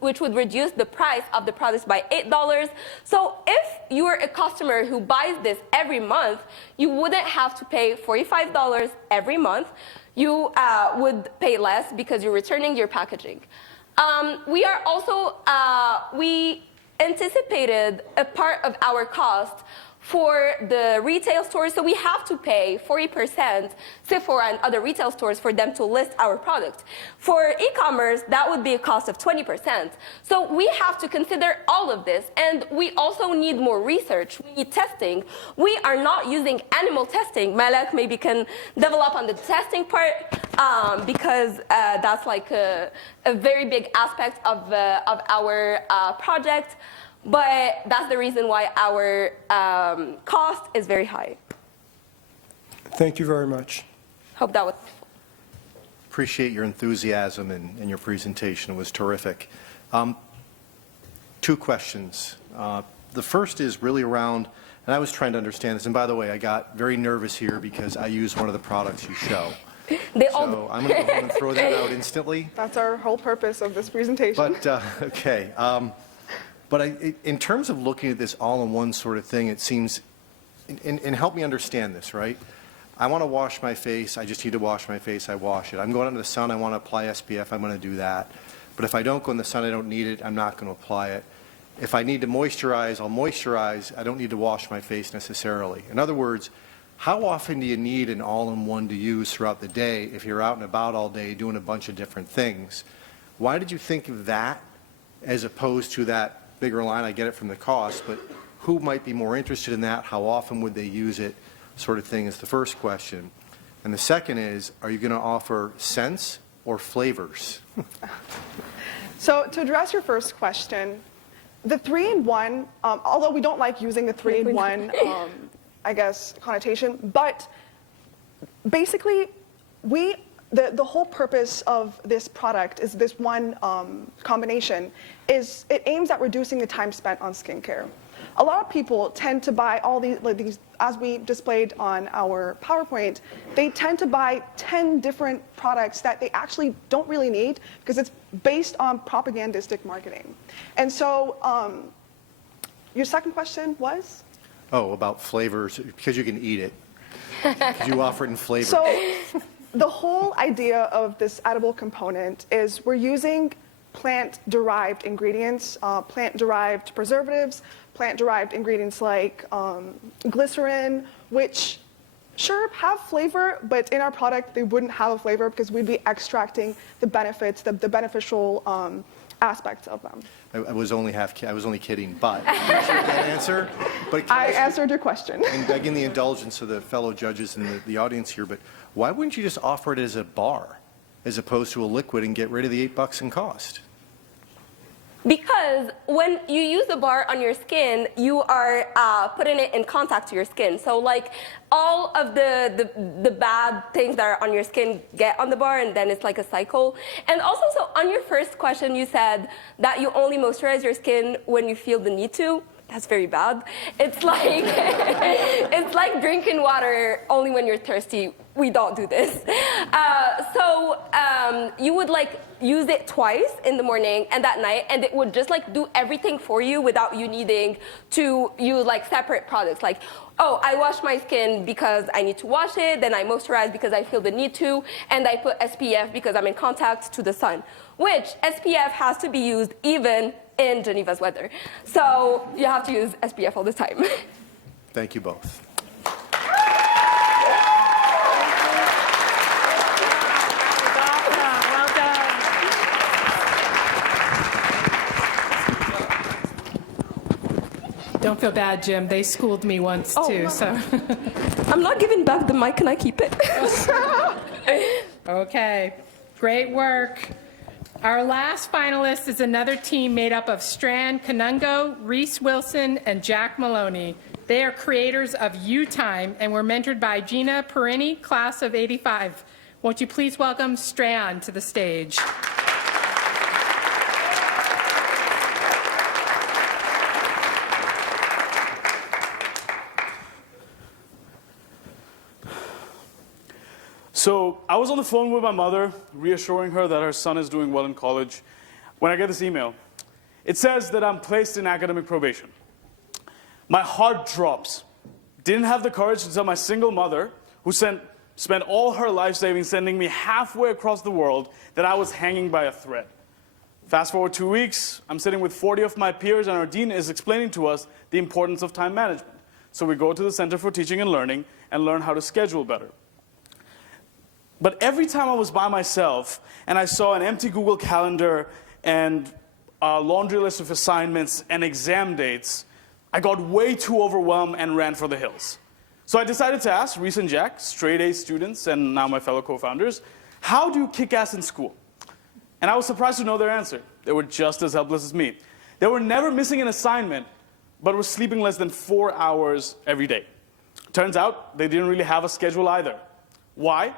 which would reduce the price of the products by $8. So if you are a customer who buys this every month, you wouldn't have to pay $45 every month. You would pay less because you're returning your packaging. We are also, we anticipated a part of our cost for the retail stores, so we have to pay 40% Sephora and other retail stores for them to list our product. For e-commerce, that would be a cost of 20%. So we have to consider all of this, and we also need more research. We need testing. We are not using animal testing. Melek maybe can develop on the testing part because that's like a very big aspect of our project. But that's the reason why our cost is very high. Thank you very much. Hope that was. Appreciate your enthusiasm and your presentation. It was terrific. Two questions. The first is really around, and I was trying to understand this, and by the way, I got very nervous here because I use one of the products you show. So I'm going to go home and throw that out instantly. That's our whole purpose of this presentation. But, okay. But in terms of looking at this all-in-one sort of thing, it seems, and help me understand this, right? I want to wash my face. I just need to wash my face. I wash it. I'm going out in the sun. I want to apply SPF. I'm going to do that. But if I don't go in the sun, I don't need it. I'm not going to apply it. If I need to moisturize, I'll moisturize. I don't need to wash my face necessarily. In other words, how often do you need an all-in-one to use throughout the day if you're out and about all day doing a bunch of different things? Why did you think of that as opposed to that bigger line? I get it from the cost, but who might be more interested in that? How often would they use it? Sort of thing is the first question. And the second is, are you going to offer scents or flavors? So to address your first question, the 3-in-1, although we don't like using the 3-in-1, I guess, connotation, but basically the whole purpose of this product is this one combination is it aims at reducing the time spent on skincare. A lot of people tend to buy all these, as we displayed on our PowerPoint, they tend to buy 10 different products that they actually don't really need because it's based on propagandistic marketing. And so your second question was? Oh, about flavors, because you can eat it. Could you offer it in flavors? So the whole idea of this edible component is we're using plant-derived ingredients, plant-derived preservatives, plant-derived ingredients like glycerin, which sure, have flavor, but in our product, they wouldn't have a flavor because we'd be extracting the benefits, the beneficial aspects of them. I was only kidding, but appreciate that answer. But can I ask you- answered your question. And begging the indulgence of the fellow judges and the audience here, but why wouldn't you just offer it as a bar as opposed to a liquid and get rid of the $8 in cost? Because when you use the bar on your skin, you are putting it in contact to your skin. So like all of the bad things that are on your skin get on the bar, and then it's like a cycle. And also, so on your first question, you said that you only moisturize your skin when you feel the need to. That's very bad. It's like it's like drinking water only when you're thirsty. We don't do this. So you would like use it twice in the morning and at night, and it would just like do everything for you without you needing to use like separate products. Like, oh, I wash my skin because I need to wash it, then I moisturize because I feel the need to, and I put SPF because I'm in contact to the sun, which SPF has to be used even in Geneva's weather. So you have to use SPF all the time. Thank you both. Well done. Don't feel bad, Jim. They schooled me once too, no. so. I'm not giving back the mic. Can I keep it? Okay, great work. Our last finalist is another team made up of Strand Canungo, Reese Wilson, and Jack Maloney. They are creators of U-Time and were mentored by Gina Perini, class of '85. Won't you please welcome Strand to the stage? So I was on the phone with my mother, reassuring her that her son is doing well in college, when I get this email. It says that I'm placed in academic probation. My heart drops. Didn't have the courage to tell my single mother, who spent all her life savings sending me halfway across the world, that I was hanging by a thread. Fast forward 2 weeks, I'm sitting with 40 of my peers, and our dean is explaining to us the importance of time management. So we go to the Center for Teaching and Learning and learn how to schedule better. But every time I was by myself and I saw an empty Google Calendar and a laundry list of assignments and exam dates, I got way too overwhelmed and ran for the hills. So I decided to ask Reese and Jack, straight A students and now my fellow co-founders, how do you kick ass in school? And I was surprised to know their answer. They were just as helpless as me. They were never missing an assignment, but were sleeping less than 4 hours every day. Turns out they didn't really have a schedule either. Why?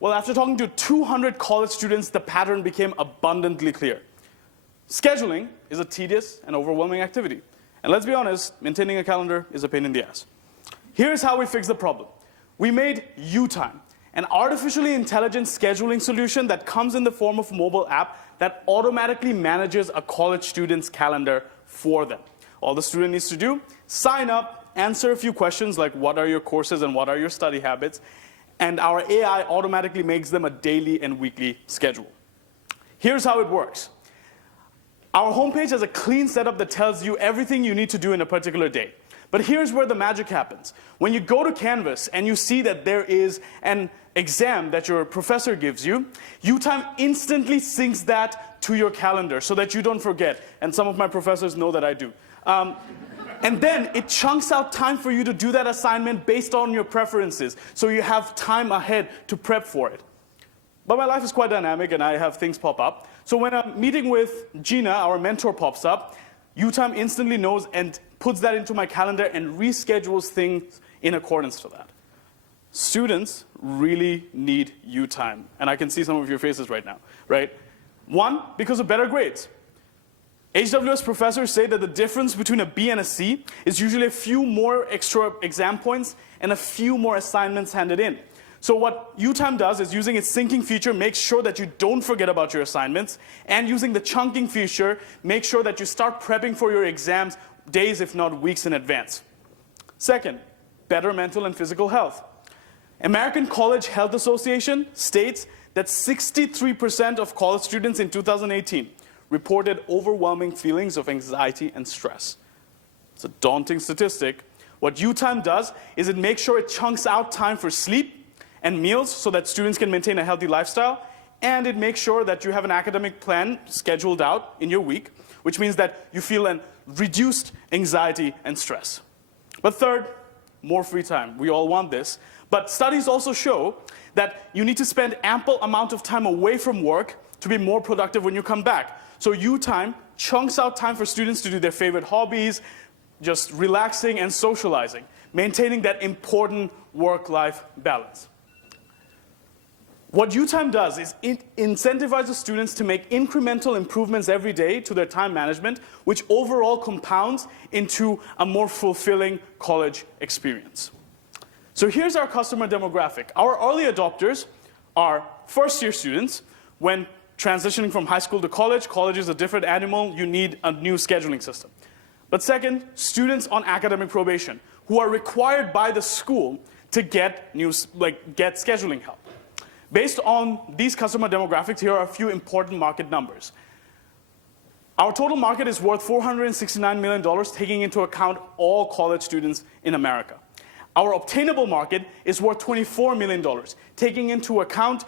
Well, after talking to 200 college students, the pattern became abundantly clear. Scheduling is a tedious and overwhelming activity. And let's be honest, maintaining a calendar is a pain in the ass. Here's how we fixed the problem. We made U-Time, an artificially intelligent scheduling solution that comes in the form of a mobile app that automatically manages a college student's calendar for them. All the student needs to do, sign up, answer a few questions like what are your courses and what are your study habits, and our AI automatically makes them a daily and weekly schedule. Here's how it works. Our homepage has a clean setup that tells you everything you need to do in a particular day. But here's where the magic happens. When you go to Canvas and you see that there is an exam that your professor gives you, U-Time instantly syncs that to your calendar so that you don't forget. And some of my professors know that I do. And then it chunks out time for you to do that assignment based on your preferences, so you have time ahead to prep for it. But my life is quite dynamic and I have things pop up. So when a meeting with Gina, our mentor, pops up, U-Time instantly knows and puts that into my calendar and reschedules things in accordance to that. Students really need U-Time, and I can see some of your faces right now, right? One, because of better grades. HWS professors say that the difference between a B and a C is usually a few more extra exam points and a few more assignments handed in. So what U-Time does is, using its syncing feature, makes sure that you don't forget about your assignments, and using the chunking feature, make sure that you start prepping for your exams days, if not weeks in advance. Second, better mental and physical health. American College Health Association states that 63% of college students in 2018 reported overwhelming feelings of anxiety and stress. It's a daunting statistic. What UTime does is it makes sure it chunks out time for sleep and meals so that students can maintain a healthy lifestyle, and it makes sure that you have an academic plan scheduled out in your week, which means that you feel a reduced anxiety and stress. But third, more free time. We all want this. But studies also show that you need to spend ample amount of time away from work to be more productive when you come back. So UTime chunks out time for students to do their favorite hobbies, just relaxing and socializing, maintaining that important work-life balance. What UTime does is it incentivizes students to make incremental improvements every day to their time management, which overall compounds into a more fulfilling college experience. So here's our customer demographic. Our early adopters are first-year students. When transitioning from high school to college, college is a different animal. You need a new scheduling system. But second, students on academic probation who are required by the school to get scheduling help. Based on these customer demographics, here are a few important market numbers. Our total market is worth $469 million, taking into account all college students in America. Our obtainable market is worth $24 million, taking into account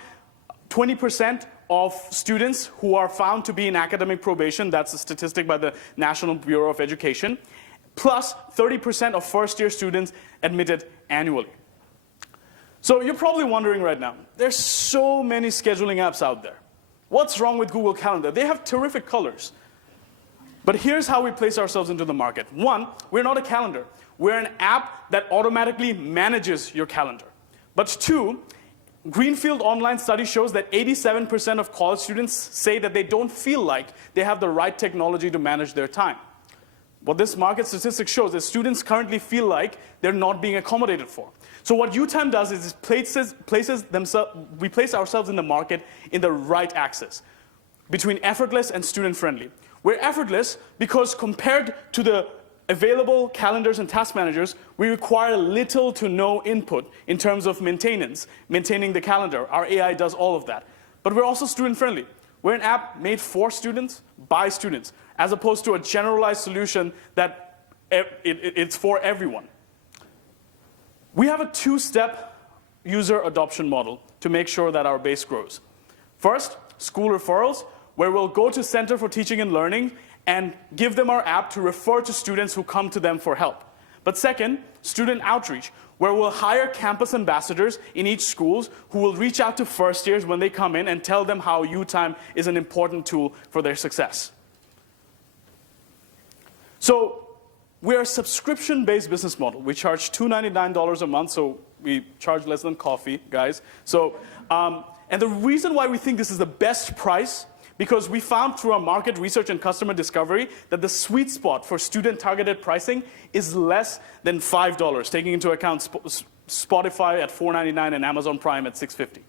20% of students who are found to be in academic probation. That's a statistic by the National Bureau of Education, plus 30% of first-year students admitted annually. So you're probably wondering right now, there's so many scheduling apps out there. What's wrong with Google Calendar? They have terrific colors. But here's how we place ourselves into the market. One, we're not a calendar. We're an app that automatically manages your calendar. But two, Greenfield Online study shows that 87% of college students say that they don't feel like they have the right technology to manage their time. What this market statistic shows is students currently feel like they're not being accommodated for. So what UTime does is we place ourselves in the market in the right axis between effortless and student-friendly. We're effortless because compared to the available calendars and task managers, we require little to no input in terms of maintaining the calendar. Our AI does all of that. But we're also student-friendly. We're an app made for students, by students, as opposed to a generalized solution that it's for everyone. We have a two-step user adoption model to make sure that our base grows. First, school referrals, where we'll go to Center for Teaching and Learning and give them our app to refer to students who come to them for help. But second, student outreach, where we'll hire campus ambassadors in each school who will reach out to first years when they come in and tell them how UTime is an important tool for their success. So we're a subscription-based business model. We charge $299 a month, so we charge less than coffee, guys. So, and the reason why we think this is the best price, because we found through our market research and customer discovery that the sweet spot for student-targeted pricing is less than $5, taking into account Spotify at $4.99 and Amazon Prime at $6.50.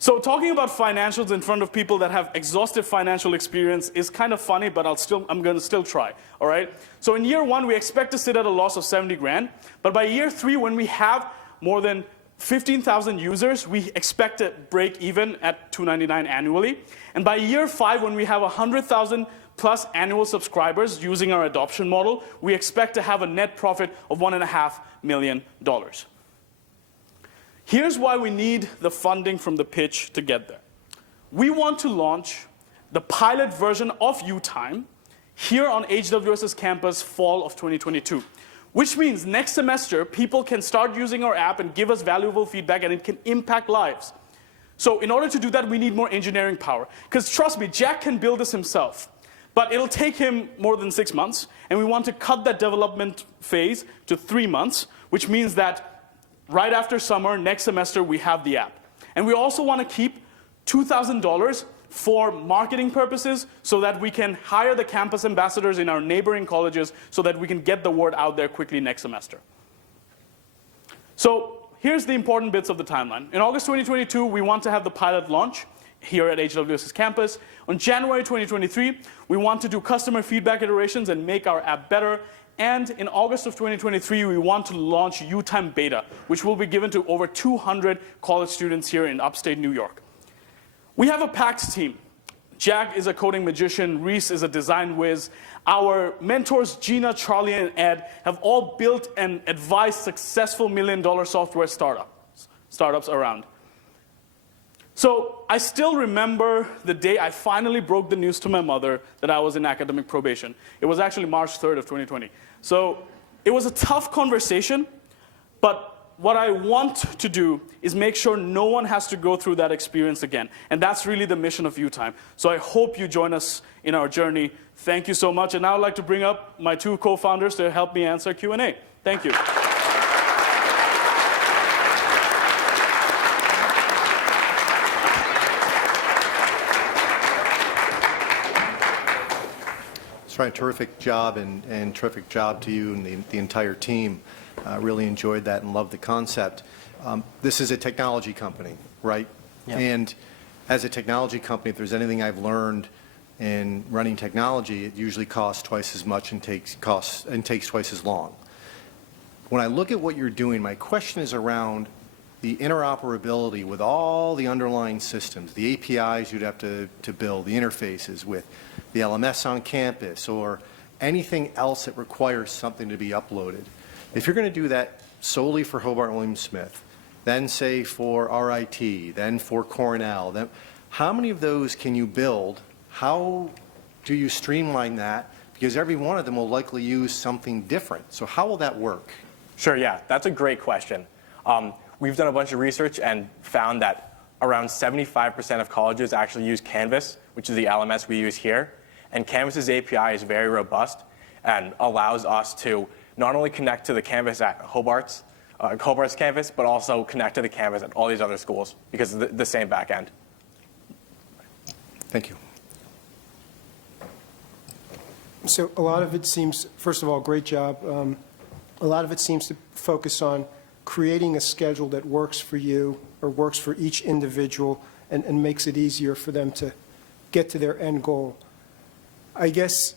So talking about financials in front of people that have exhaustive financial experience is kind of funny, but I'm going to still try, all right? So in year one, we expect to sit at a loss of 70 grand, but by year three, when we have more than 15,000 users, we expect to break even at $299 annually. And by year five, when we have 100,000 plus annual subscribers using our adoption model, we expect to have a net profit of $1.5 million. Here's why we need the funding from the pitch to get there. We want to launch the pilot version of UTime here on HWS's campus fall of 2022, which means next semester people can start using our app and give us valuable feedback and it can impact lives. So in order to do that, we need more engineering power. Because trust me, Jack can build this himself, but it'll take him more than 6 months, and we want to cut that development phase to 3 months, which means that right after summer, next semester, we have the app. And we also want to keep $2,000 for marketing purposes so that we can hire the campus ambassadors in our neighboring colleges so that we can get the word out there quickly next semester. So here's the important bits of the timeline. In August 2022, we want to have the pilot launch here at HWS's campus. On January 2023, we want to do customer feedback iterations and make our app better. And in August of 2023, we want to launch UTime Beta, which will be given to over 200 college students here in upstate New York. We have a packed team. Jack is a coding magician. Reese is a design whiz. Our mentors, Gina, Charlie, and Ed, have all built and advised successful million-dollar software startups around. So I still remember the day I finally broke the news to my mother that I was in academic probation. It was actually March 3rd of 2020. So it was a tough conversation, but what I want to do is make sure no one has to go through that experience again. And that's really the mission of U-Time. So I hope you join us in our journey. Thank you so much. And now I'd like to bring up my two co-founders to help me answer Q&A. Thank you. That's right, terrific job, and terrific job to you and the entire team. Really enjoyed that and loved the concept. This is a technology company, right? Yeah. And as a technology company, if there's anything I've learned in running technology, it usually costs twice as much and takes twice as long. When I look at what you're doing, my question is around the interoperability with all the underlying systems, the APIs you'd have to build, the interfaces with the LMS on campus, or anything else that requires something to be uploaded. If you're going to do that solely for Hobart Williams Smith, then say for RIT, then for Cornell, then how many of those can you build? How do you streamline that? Because every one of them will likely use something different. So how will that work? Sure, yeah, that's a great question. We've done a bunch of research and found that around 75% of colleges actually use Canvas, which is the LMS we use here. And Canvas's API is very robust and allows us to not only connect to the Canvas at Hobart's campus, but also connect to the Canvas at all these other schools because of the same back end. Thank you. So a lot of it seems, first of all, great job. A lot of it seems to focus on creating a schedule that works for you or works for each individual and makes it easier for them to get to their end goal. I guess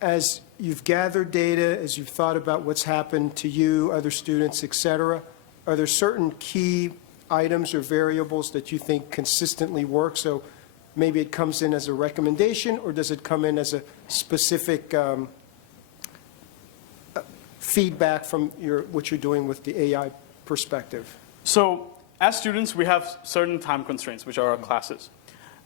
as you've gathered data, as you've thought about what's happened to you, other students, et cetera, are there certain key items or variables that you think consistently work? So maybe it comes in as a recommendation, or does it come in as a specific feedback from what you're doing with the AI perspective? So as students, we have certain time constraints, which are our classes.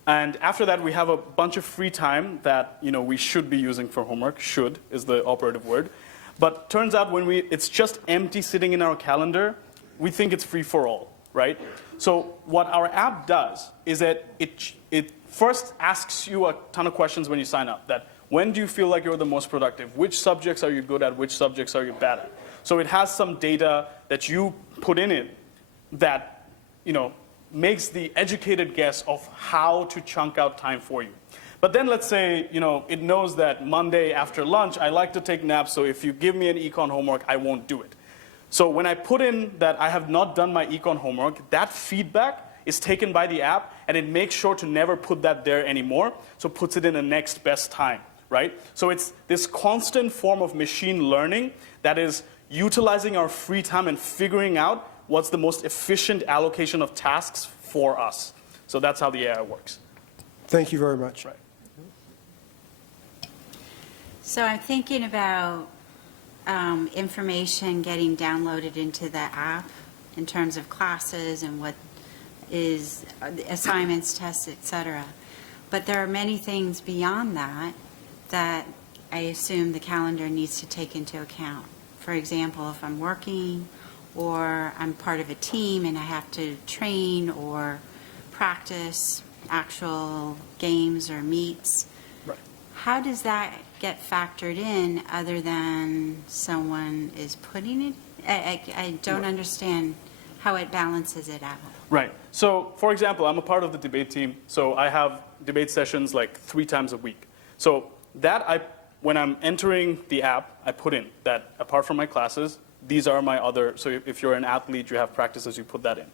And after that, we have a bunch of free time that we should be using for homework. Should is the operative word. But turns out when it's just empty sitting in our calendar, we think it's free for all, right? So what our app does is that it first asks you a ton of questions when you sign up. That when do you feel like you're the most productive? Which subjects are you good at? Which subjects are you bad at? So it has some data that you put in it that makes the educated guess of how to chunk out time for you. But then let's say, it knows that Monday after lunch, I like to take naps, so if you give me an econ homework, I won't do it. So when I put in that I have not done my econ homework, that feedback is taken by the app, and it makes sure to never put that there anymore, so puts it in the next best time, right? So it's this constant form of machine learning that is utilizing our free time and figuring out what's the most efficient allocation of tasks for us. So that's how the AI works. Thank you very much. Right. So I'm thinking about information getting downloaded into the app in terms of classes and what is assignments, tests, etc. But there are many things beyond that I assume the calendar needs to take into account. For example, if I'm working or I'm part of a team and I have to train or practice actual games or meets, Right. how does that get factored in other than someone is putting it? I don't understand how it balances it out. Right. So, for example, I'm a part of the debate team, so I have debate sessions like 3 times a week. So when I'm entering the app, I put in that apart from my classes, these are my other, so if you're an athlete, you have practices, you put that in.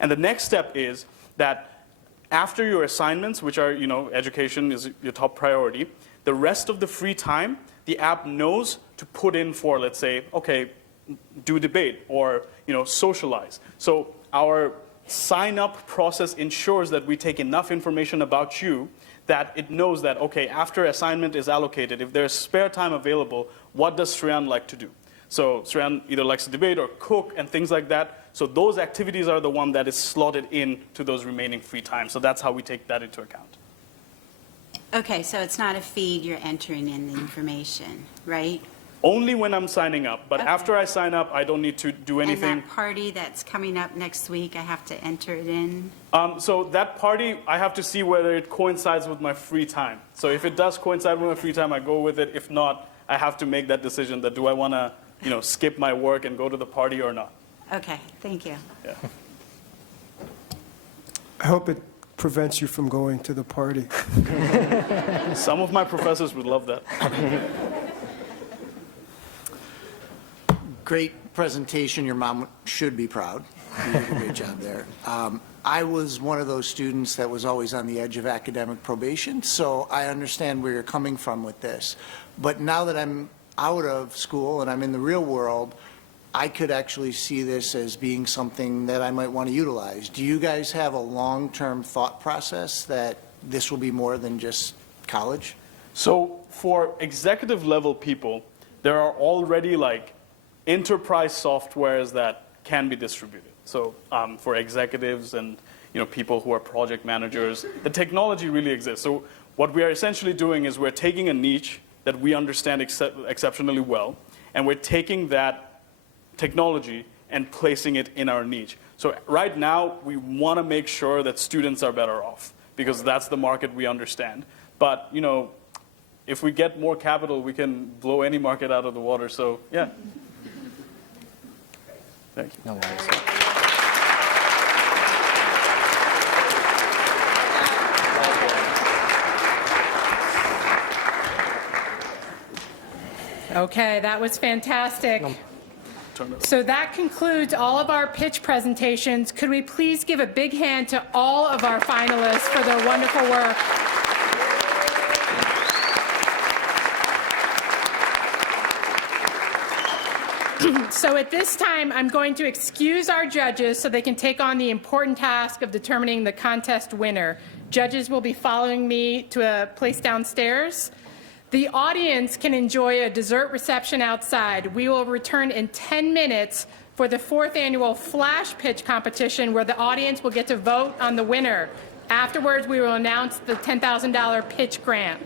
And the next step is that after your assignments, which are, education is your top priority, the rest of the free time, the app knows to put in for, let's say, okay, do debate or, socialize. So our sign-up process ensures that we take enough information about you that it knows that, okay, after assignment is allocated, if there's spare time available, what does Shreyan like to do? So Shreyan either likes to debate or cook and things like that. So those activities are the one that is slotted in to those remaining free time. So that's how we take that into account. Okay, so it's not a feed, you're entering in the information, right? Only when I'm signing up. But Okay. after I sign up, I don't need to do anything. And that party that's coming up next week, I have to enter it in? So that party, I have to see whether it coincides with my free time. So if it does coincide with my free time, I go with it. If not, I have to make that decision that do I want to, skip my work and go to the party or not. Okay, thank you. Yeah. I hope it prevents you from going to the party. Some of my professors would love that. Great presentation. Your mom should be proud. You did a great job there. I was one of those students that was always on the edge of academic probation, so I understand where you're coming from with this. But now that I'm out of school and I'm in the real world, I could actually see this as being something that I might want to utilize. Do you guys have a long-term thought process that this will be more than just college? So for executive level people, there are already enterprise softwares that can be distributed. So for executives and people who are project managers, the technology really exists. So what we are essentially doing is we're taking a niche that we understand exceptionally well, and we're taking that technology and placing it in our niche. So right now, we want to make sure that students are better off because that's the market we understand. But if we get more capital, we can blow any market out of the water. So yeah. Thank you. No worries. Okay, that was fantastic. So that concludes all of our pitch presentations. Could we please give a big hand to all of our finalists for their wonderful work? So at this time, I'm going to excuse our judges so they can take on the important task of determining the contest winner. Judges will be following me to a place downstairs. The audience can enjoy a dessert reception outside. We will return in 10 minutes for the 4th annual flash pitch competition where the audience will get to vote on the winner. Afterwards, we will announce the $10,000 pitch grant.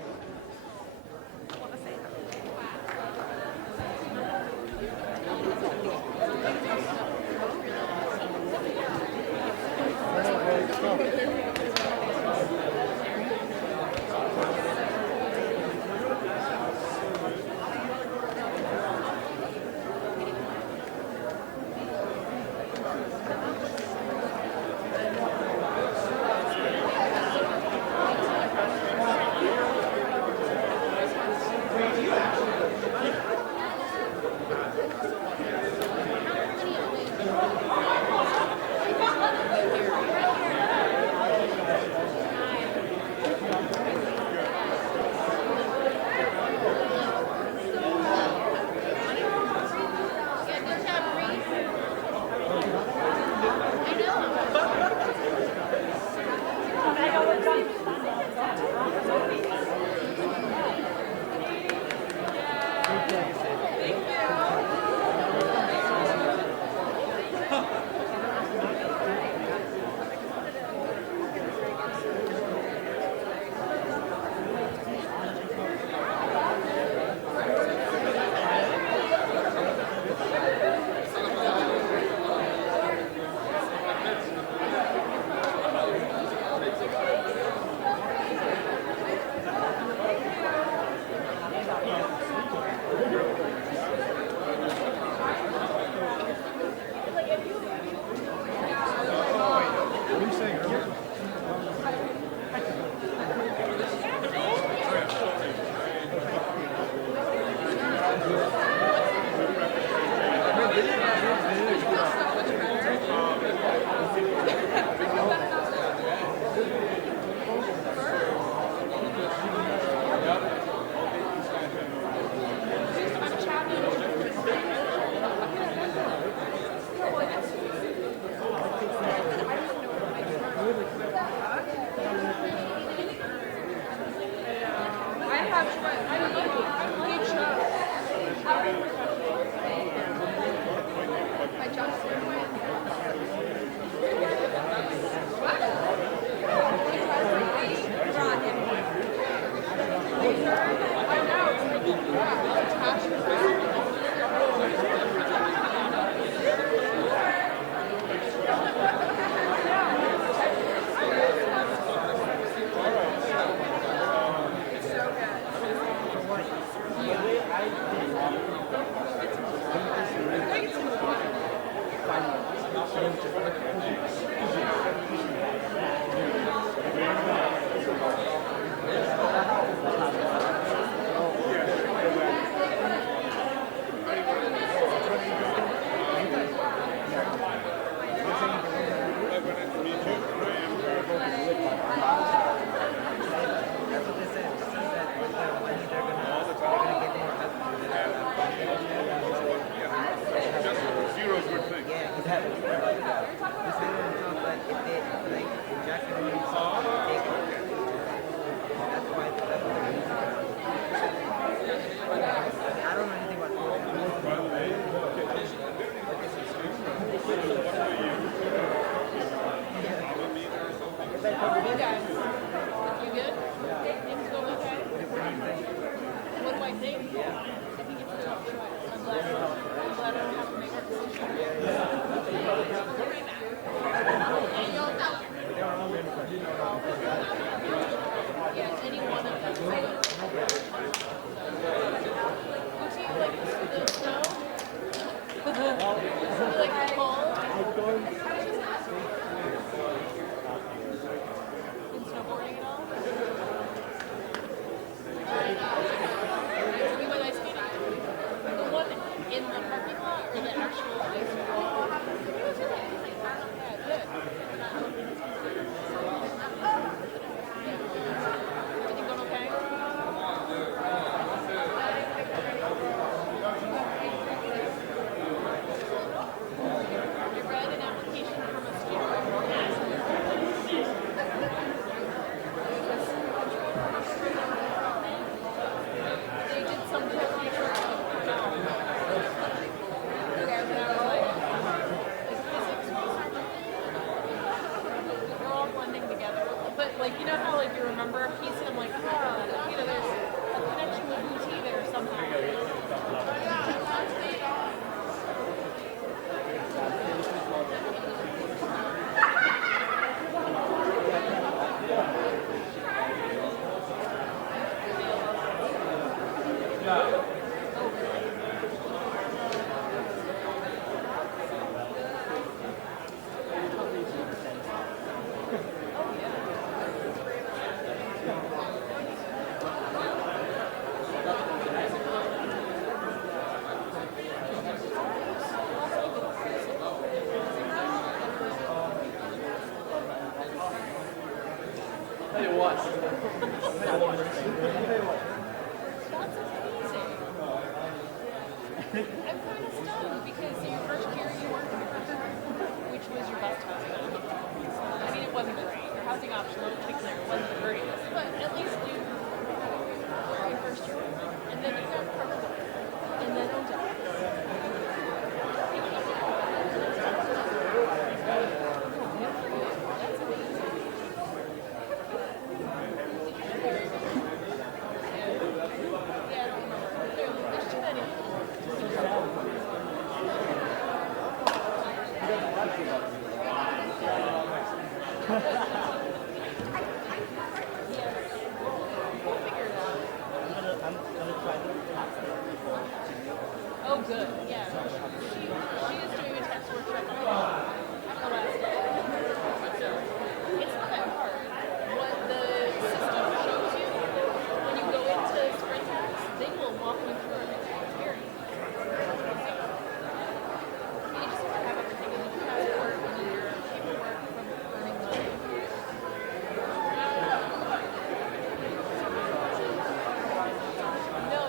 No,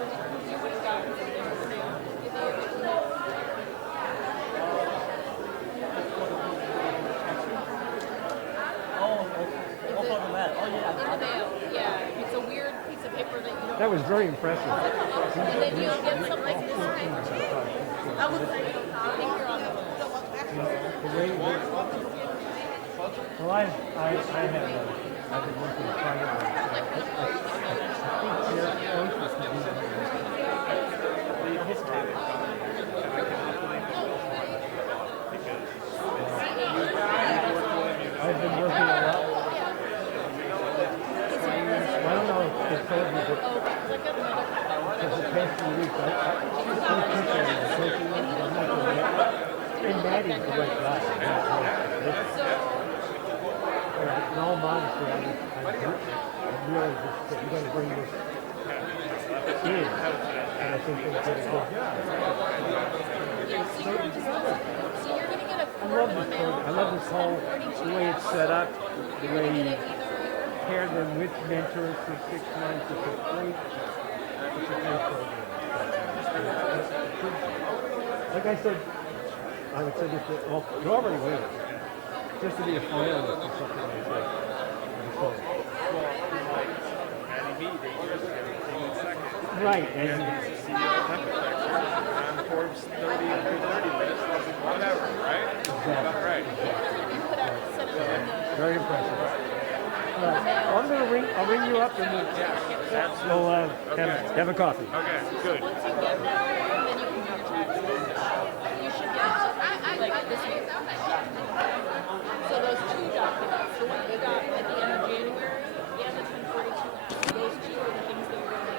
you would have gotten something. That was very impressive. And then you'll get something this way. I would say, I think you're on the list. Well, I've been working privately. I think they're closest to being I've been working a lot. Well, I don't know if they told me, but for the past few weeks, and Maddie's the right guy. In all modesty, I really just said, you're going to bring this in, and I think they did a good job. I love this whole, the way it's set up, the way you pair them with mentors for 6 months. It's a great program. Like I said, I would say this, well, you're already winning. Just to be a finalist or something like that. Right, and Forbes 30 list, whatever, right? Exactly. Right. Very impressive. I'll ring you up and we'll have a coffee. Okay, good. Once you get that, then you can have taxes. You should get like this week. So those two documents, the one you got at the end of January and the 1042, those two are the things that you're going to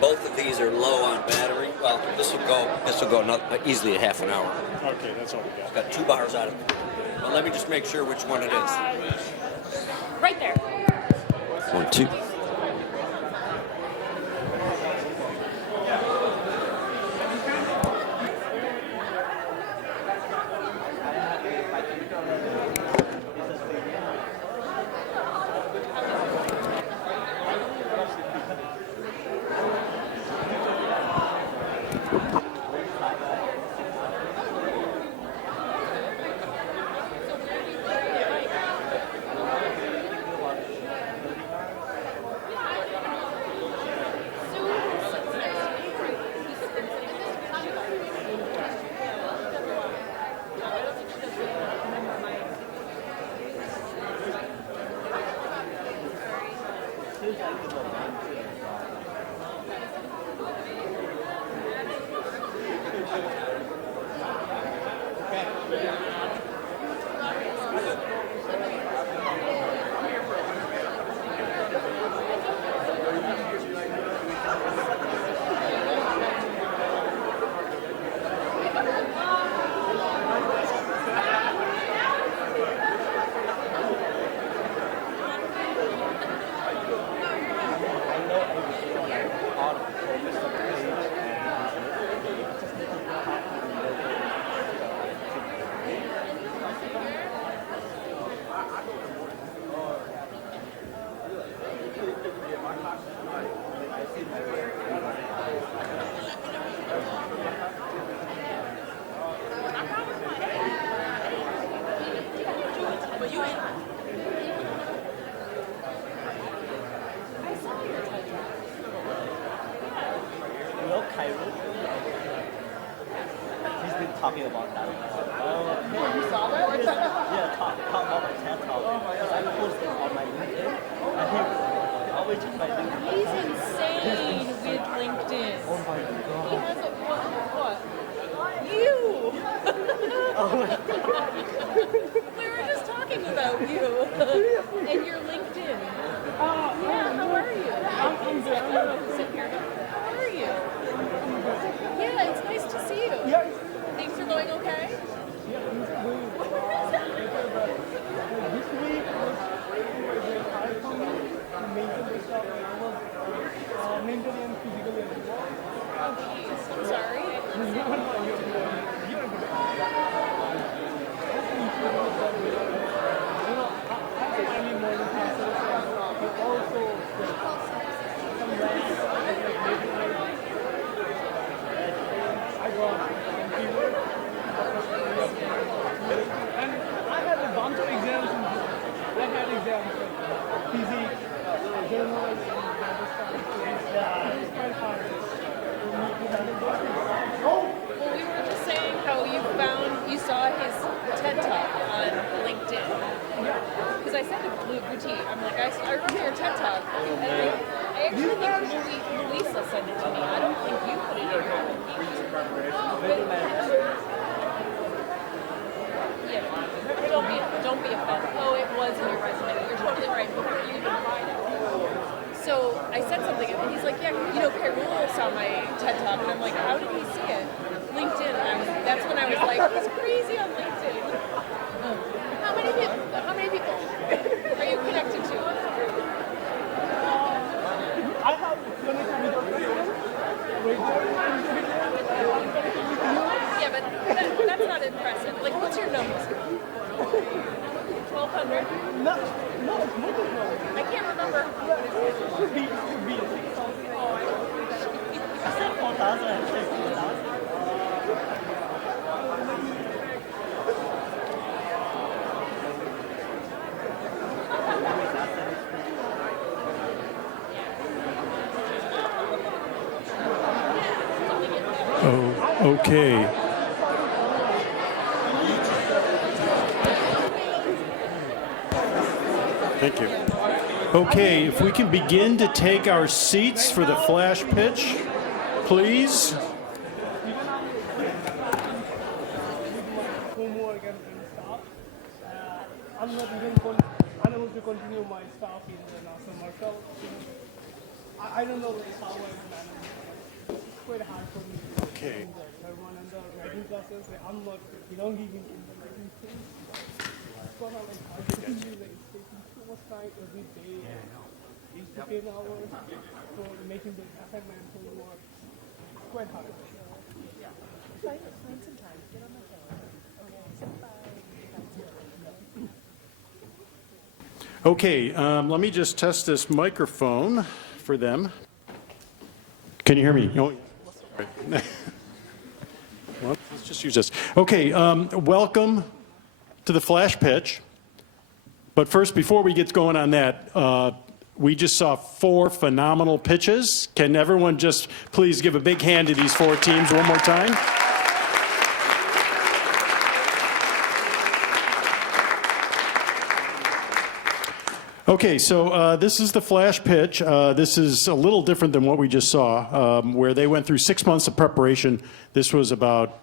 Both of these are low on battery. Well, this will go not, easily a half an hour. Okay, that's all we got. It's got 2 bars out of it. But let me just make sure which one it is. right there. 1, 2. Talking about that. You saw that? Yeah, talk about my TED talk. I posted on my LinkedIn. I think I always check my LinkedIn. He's insane with LinkedIn. Oh my god. He has a what? You! We were just talking about you and your LinkedIn. Yeah, how are you? I'm good. Sit here. How are you? Yeah, it's nice to see you. Yeah. Things are going okay? This week was hard for me to maintain the stuff, and I was mentally and physically involved. Oh, jeez. I'm sorry. journalists and other stuff. It's quite hard. Well, we were just saying how you saw his TED Talk on LinkedIn. Because I said to Boutique, I'm like, I remember your TED Talk. And I actually think Louisa sent it to me. I don't think you put it in your don't be offended. Oh, it was in your resume. You're totally right. Before you even tried it. So I said something, and he's like, yeah, Carol saw my TED Talk, and I'm like, how did he see it? LinkedIn. And that's when I was like, he's crazy on LinkedIn. How many people are you connected to? I have connected with Yeah, but that's not impressive. Like, what's your number? 1,200? No, it's more than that. I can't remember. Could be 6,000. I said 4,000 and 6,000. Oh, okay. Thank you. Okay, if we can begin to take our seats for the flash pitch, please. Homework and stuff. I'm not even unable to continue my stuff in the national marshal. I don't know how I manage. It's quite hard for me to Okay. do the German and the writing classes. I'm not belonging in the writing thing. It's kind of like hard to continue. Like it's taking so much time every day. 8 to 10 hours for making the assignment homework. It's quite hard. Find some time. Get on my phone. Okay, let me just test this microphone for them. Can you hear me? Oh, yeah. Well, let's just use this. Okay, welcome to the flash pitch. But first, before we get going on that, we just saw 4 phenomenal pitches. Can everyone just please give a big hand to these 4 teams one more time? Okay, so this is the flash pitch. This is a little different than what we just saw, where they went through 6 months of preparation. This was about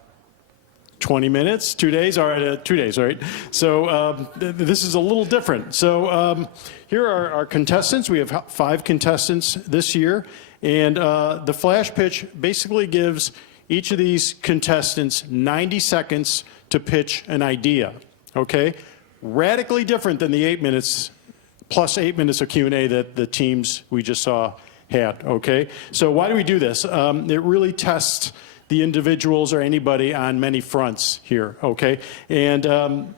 20 minutes, 2 days, all right, 2 days, right? So this is a little different. So here are our contestants. We have 5 contestants this year, and the flash pitch basically gives each of these contestants 90 seconds to pitch an idea, okay? Radically different than the 8 minutes plus 8 minutes of Q&A that the teams we just saw had, okay? So why do we do this? It really tests the individuals or anybody on many fronts here, okay? And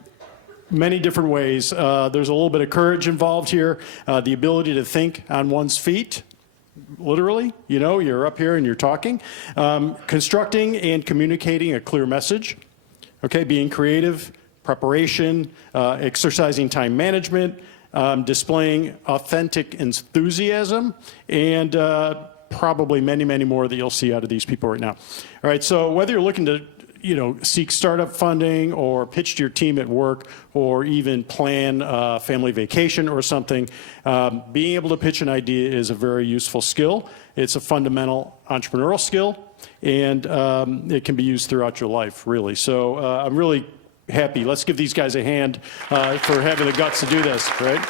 many different ways. There's a little bit of courage involved here, the ability to think on one's feet, literally, you know, you're up here and you're talking. Constructing and communicating a clear message, okay? Being creative, preparation, exercising time management, displaying authentic enthusiasm, and probably many, many more that you'll see out of these people right now. All right, so whether you're looking to, you know, seek startup funding or pitch to your team at work or even plan a family vacation or something, being able to pitch an idea is a very useful skill. It's a fundamental entrepreneurial skill, and it can be used throughout your life, really. So I'm really happy. Let's give these guys a hand for having the guts to do this, right?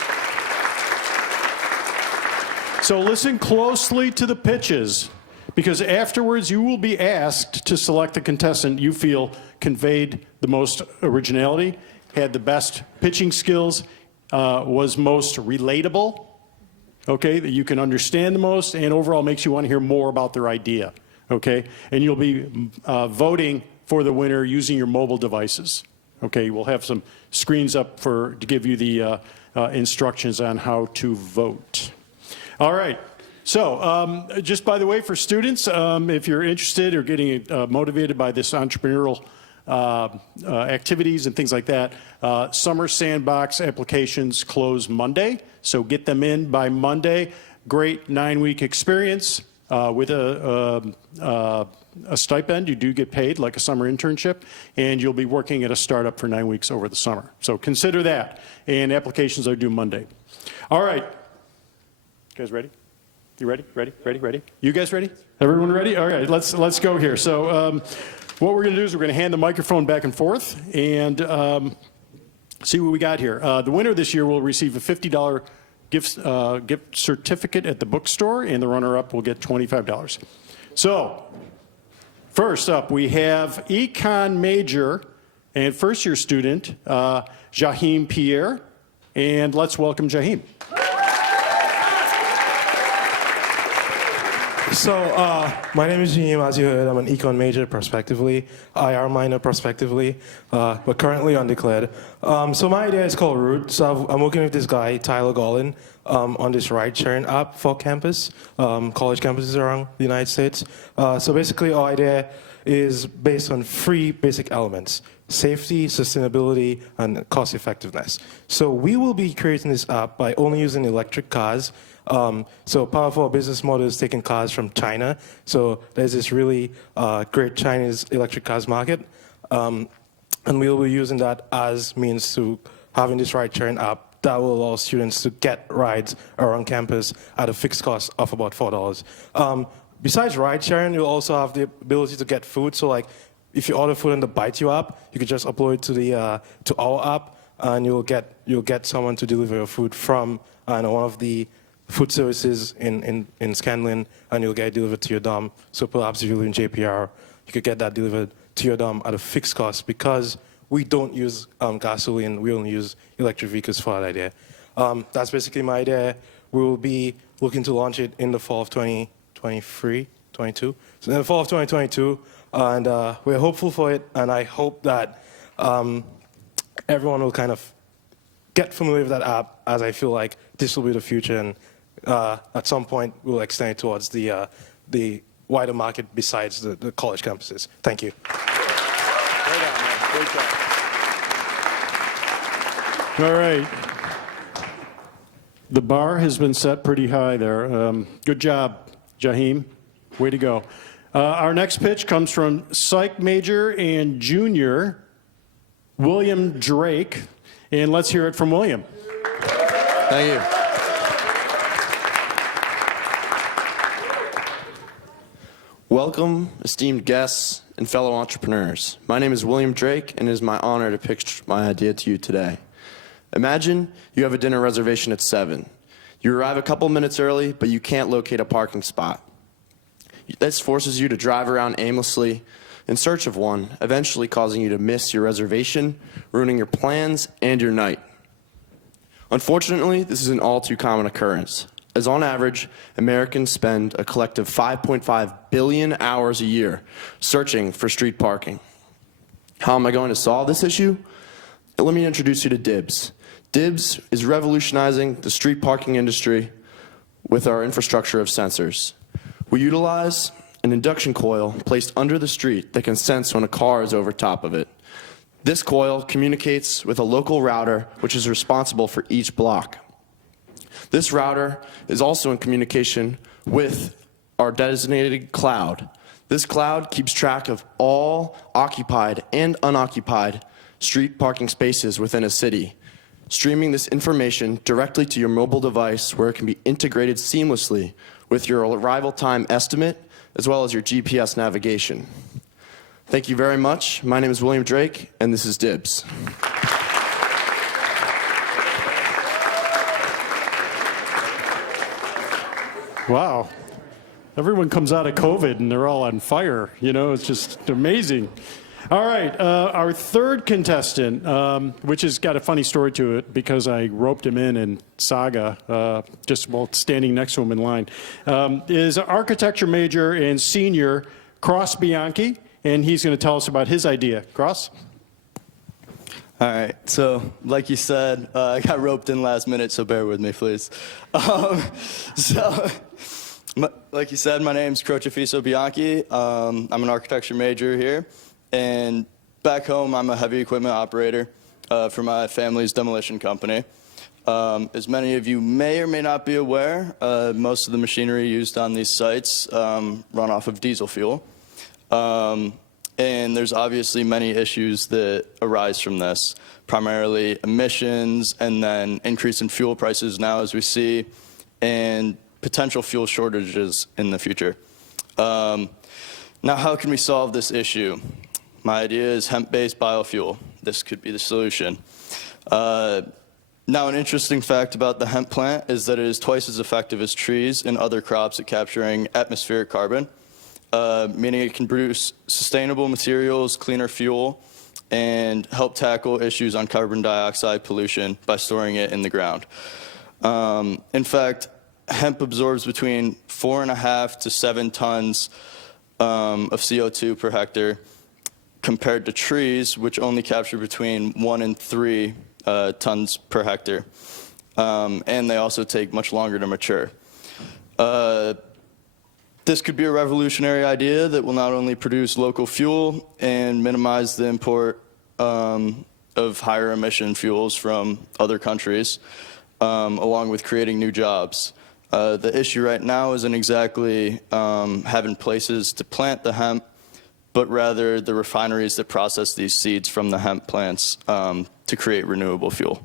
So listen closely to the pitches, because afterwards you will be asked to select the contestant you feel conveyed the most originality, had the best pitching skills, was most relatable, okay, that you can understand the most, and overall makes you want to hear more about their idea, okay? And you'll be voting for the winner using your mobile devices. Okay, we'll have some screens up to give you the instructions on how to vote. All right, so just by the way, for students, if you're interested or getting motivated by this entrepreneurial activities and things like that, summer sandbox applications close Monday, so get them in by Monday. great 9-week experience with a stipend. You do get paid like a summer internship, and you'll be working at a startup for 9 weeks over the summer. So consider that, and applications are due Monday. All right. You guys ready? You ready? Ready? You guys ready? Everyone ready? All right, let's go here. So what we're going to do is we're going to hand the microphone back and forth and see what we got here. The winner this year will receive a $50 gift certificate at the bookstore, and the runner-up will get $25. So first up, we have econ major and first-year student Jahim Pierre, and let's welcome Jahim. So, my name is Jim, as you heard. I'm an econ major prospectively, IR minor prospectively, but currently undeclared. So my idea is called Root. So I'm working with this guy, Tyler Gollin, on this ride-sharing app for campus, college campuses around the United States. So basically our idea is based on 3 basic elements: safety, sustainability, and cost effectiveness. So we will be creating this app by only using electric cars. So part of our business model is taking cars from China. So there's this really great Chinese electric cars market. And we'll be using that as means to having this ride-sharing app that will allow students to get rides around campus at a fixed cost of about $4. Besides ride-sharing, you'll also have the ability to get food. So like if you order food in the Bite You app, you could just upload it to the to our app, and you'll get someone to deliver your food from one of the food services in Scanlon, and you'll get it delivered to your dorm. So perhaps if you live in JPR, you could get that delivered to your dorm at a fixed cost because we don't use gasoline, we only use electric vehicles for that idea. That's basically my idea. We will be looking to launch it in the fall of 2023, 22. So in the fall of 2022, and we're hopeful for it, and I hope that everyone will kind of get familiar with that app, as I feel like this will be the future, and at some point we'll extend it towards the wider market besides the college campuses. Thank you. All right. The bar has been set pretty high there. Good job, Jahim. Way to go. Our next pitch comes from psych major and junior William Drake, and let's hear it from William. Thank you. Welcome, esteemed guests and fellow entrepreneurs. My name is William Drake, and it is my honor to pitch my idea to you today. Imagine you have a dinner reservation at 7. You arrive a couple minutes early, but you can't locate a parking spot. This forces you to drive around aimlessly in search of one, eventually causing you to miss your reservation, ruining your plans and your night. Unfortunately, this is an all too common occurrence, as on average, Americans spend a collective 5.5 billion hours a year searching for street parking. How am I going to solve this issue? Let me introduce you to Dibs. Dibs is revolutionizing the street parking industry with our infrastructure of sensors. We utilize an induction coil placed under the street that can sense when a car is over top of it. This coil communicates with a local router which is responsible for each block. This router is also in communication with our designated cloud. This cloud keeps track of all occupied and unoccupied street parking spaces within a city, streaming this information directly to your mobile device where it can be integrated seamlessly with your arrival time estimate as well as your GPS navigation. Thank you very much. My name is William Drake, and this is Dibs. Wow. Everyone comes out of COVID and they're all on fire. You know, it's just amazing. All right, our third contestant, which has got a funny story to it because I roped him in Saga, just while standing next to him in line, is architecture major and senior Cross Bianchi, and he's going to tell us about his idea. Cross? All right, so like you said, I got roped in last minute, so bear with me, please. Like you said, my name's Crocefiso Bianchi. I'm an architecture major here, and back home, I'm a heavy equipment operator for my family's demolition company. As many of you may or may not be aware, most of the machinery used on these sites run off of diesel fuel. And there's obviously many issues that arise from this, primarily emissions and then increase in fuel prices now as we see, and potential fuel shortages in the future. Now, how can we solve this issue? My idea is hemp-based biofuel. This could be the solution. Now, an interesting fact about the hemp plant is that it is twice as effective as trees and other crops at capturing atmospheric carbon, meaning it can produce sustainable materials, cleaner fuel, and help tackle issues on carbon dioxide pollution by storing it in the ground. In fact, hemp absorbs between 4.5 to 7 tons of CO2 per hectare, compared to trees, which only capture between 1 and 3 tons per hectare. And they also take much longer to mature. This could be a revolutionary idea that will not only produce local fuel and minimize the import of higher emission fuels from other countries, along with creating new jobs. The issue right now isn't exactly having places to plant the hemp, but rather the refineries that process these seeds from the hemp plants to create renewable fuel.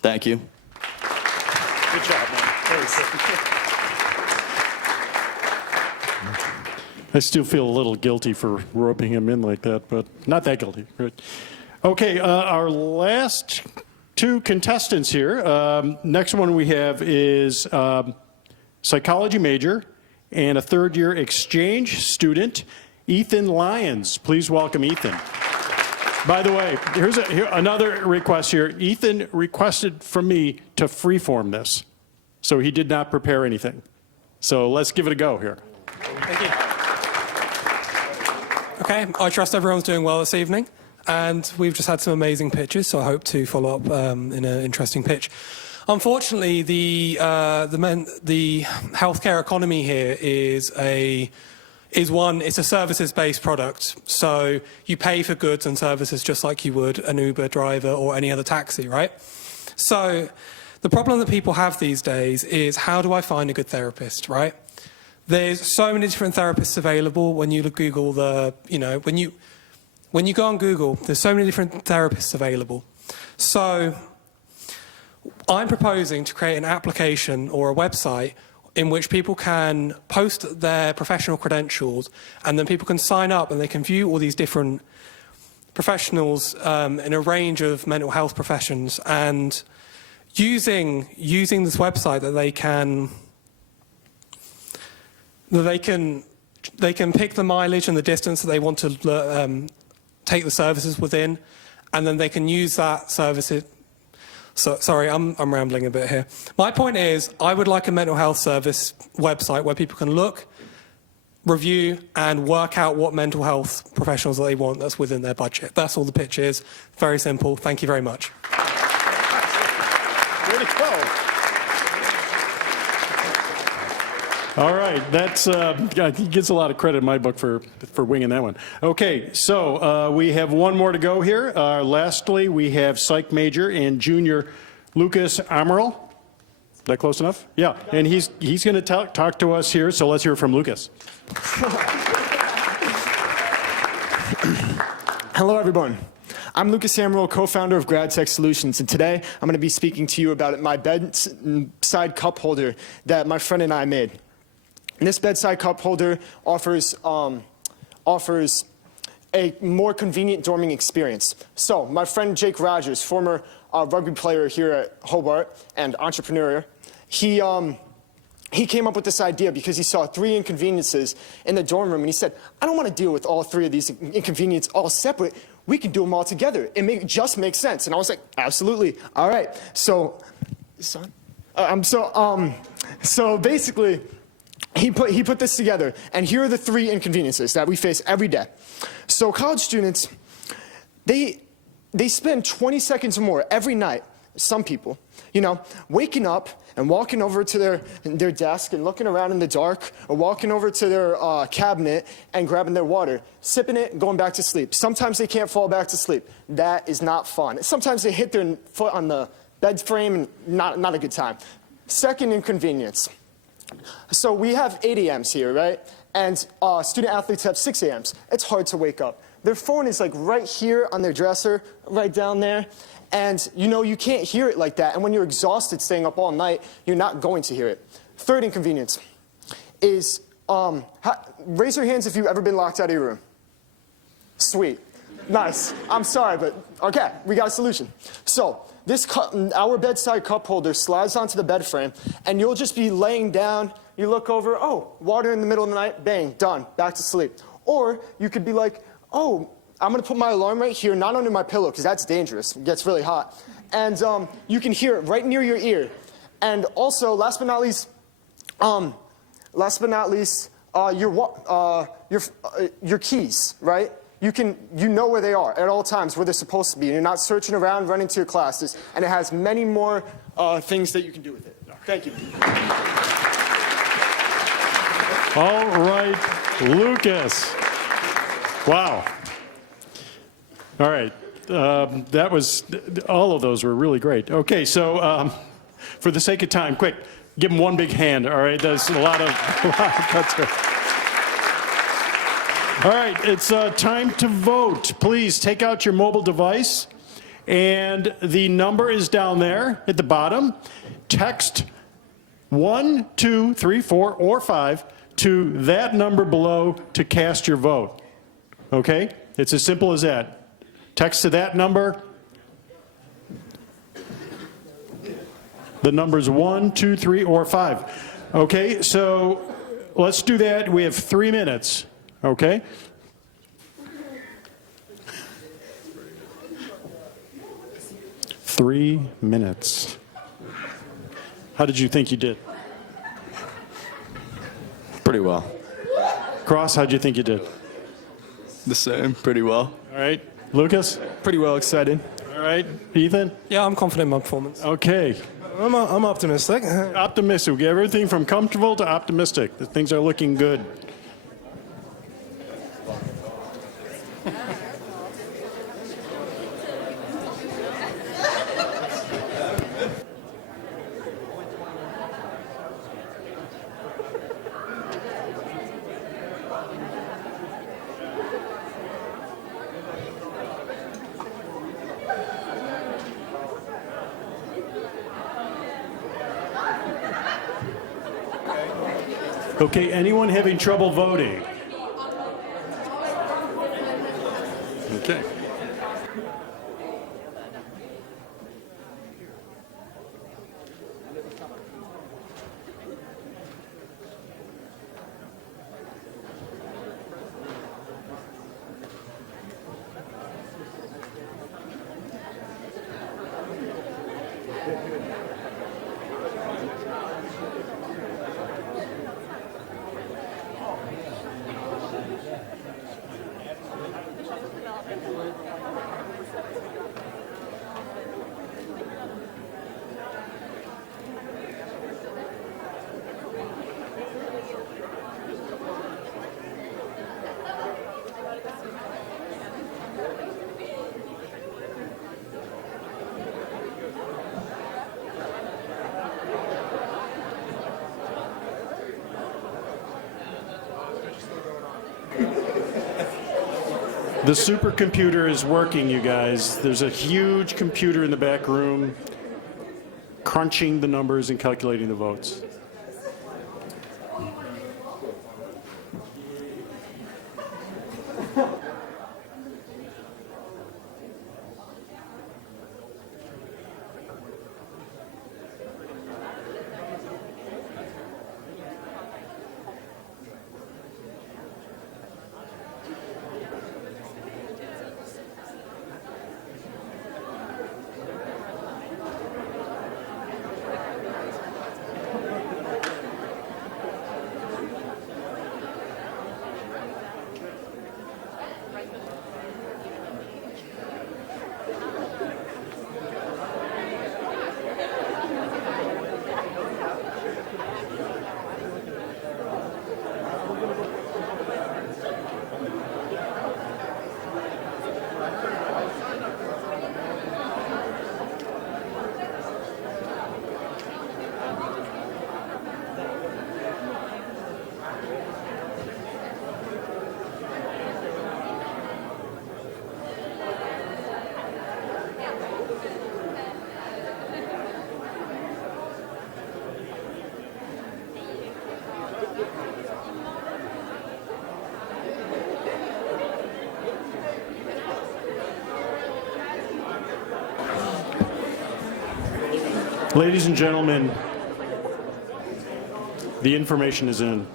Thank you. Good job, man. I still feel a little guilty for roping him in like that, but not that guilty. Right. Okay, our last two contestants here. Next one we have is psychology major and a third-year exchange student, Ethan Lyons. Please welcome Ethan. By the way, here's another request here. Ethan requested from me to freeform this, so he did not prepare anything. So let's give it a go here. Thank you. Okay, I trust everyone's doing well this evening, and we've just had some amazing pitches, so I hope to follow up in an interesting pitch. Unfortunately, the healthcare economy here it's a services-based product. So you pay for goods and services just like you would an Uber driver or any other taxi, right? So the problem that people have these days is, how do I find a good therapist, right? There's so many different therapists available. When you Google when you go on Google, there's so many different therapists available. So I'm proposing to create an application or a website in which people can post their professional credentials, and then people can sign up and they can view all these different professionals in a range of mental health professions, and using this website that they can pick the mileage and the distance that they want to take the services within, and then they can use that service. So, sorry, I'm rambling a bit here. My point is, I would like a mental health service website where people can look, review, and work out what mental health professionals that they want that's within their budget. That's all the pitch is. Very simple. Thank you very much. Way to go. All right, that's he gets a lot of credit in my book for winging that one. Okay, so we have one more to go here. Lastly, we have psych major and junior Lucas Amaral. Is that close enough? Yeah, and he's going to talk to us here. So let's hear from Lucas. Hello, everyone. I'm Lucas Amaral, co-founder of GradTech Solutions, and today I'm going to be speaking to you about my bedside cup holder that my friend and I made. And this bedside cup holder offers a more convenient dorming experience. So my friend Jake Rogers, former rugby player here at Hobart and entrepreneur, he came up with this idea because he saw 3 inconveniences in the dorm room, and he said, I don't want to deal with all 3 of these inconveniences all separate. We can do them all together. It just makes sense. And I was like, absolutely. All right. So, so basically, he put this together, and here are the 3 inconveniences that we face every day. So college students, they spend 20 seconds or more every night, some people, waking up and walking over to their desk and looking around in the dark, or walking over to their cabinet and grabbing their water, sipping it, and going back to sleep. Sometimes they can't fall back to sleep. That is not fun. Sometimes they hit their foot on the bed frame, not a good time. Second inconvenience. So we have 8 a.m.s here, right? And student athletes have 6 a.m.s. It's hard to wake up. Their phone is like right here on their dresser, right down there. And you can't hear it like that. And when you're exhausted staying up all night, you're not going to hear it. Third inconvenience is, raise your hands if you've ever been locked out of your room. Sweet. Nice. I'm sorry, but okay, we got a solution. So our bedside cup holder slides onto the bed frame, and you'll just be laying down, you look over, oh, water in the middle of the night, bang, done, back to sleep. Or you could be like, oh, I'm going to put my alarm right here, not under my pillow, because that's dangerous. It gets really hot. And you can hear it right near your ear. And also, last but not least, your keys, right? You know where they are at all times, where they're supposed to be. And you're not searching around, running to your classes. And it has many more things that you can do with it. Thank you. All right, Lucas. Wow. All right. That was, all of those were really great. Okay, so for the sake of time, quick, give him one big hand, all right? There's a lot of cuts here. All right, it's time to vote. Please take out your mobile device, and the number is down there at the bottom. Text 1, 2, 3, 4, or 5 to that number below to cast your vote. Okay? It's as simple as that. Text to that number. The numbers 1, 2, 3, or 5. Okay, so let's do that. We have 3 minutes. Okay? Three minutes. How did you think you did? Pretty well. Cross, how'd you think you did? The same, pretty well. All right. Lucas? Pretty well, excited. All right. Ethan? Yeah, I'm confident in my performance. Okay. I'm optimistic. Optimistic. We have everything from comfortable to optimistic. The things are looking good. Okay, anyone having trouble voting? Okay. The supercomputer is working, you guys. There's a huge computer in the back room crunching the numbers and calculating the votes. Ladies and gentlemen, the information is in.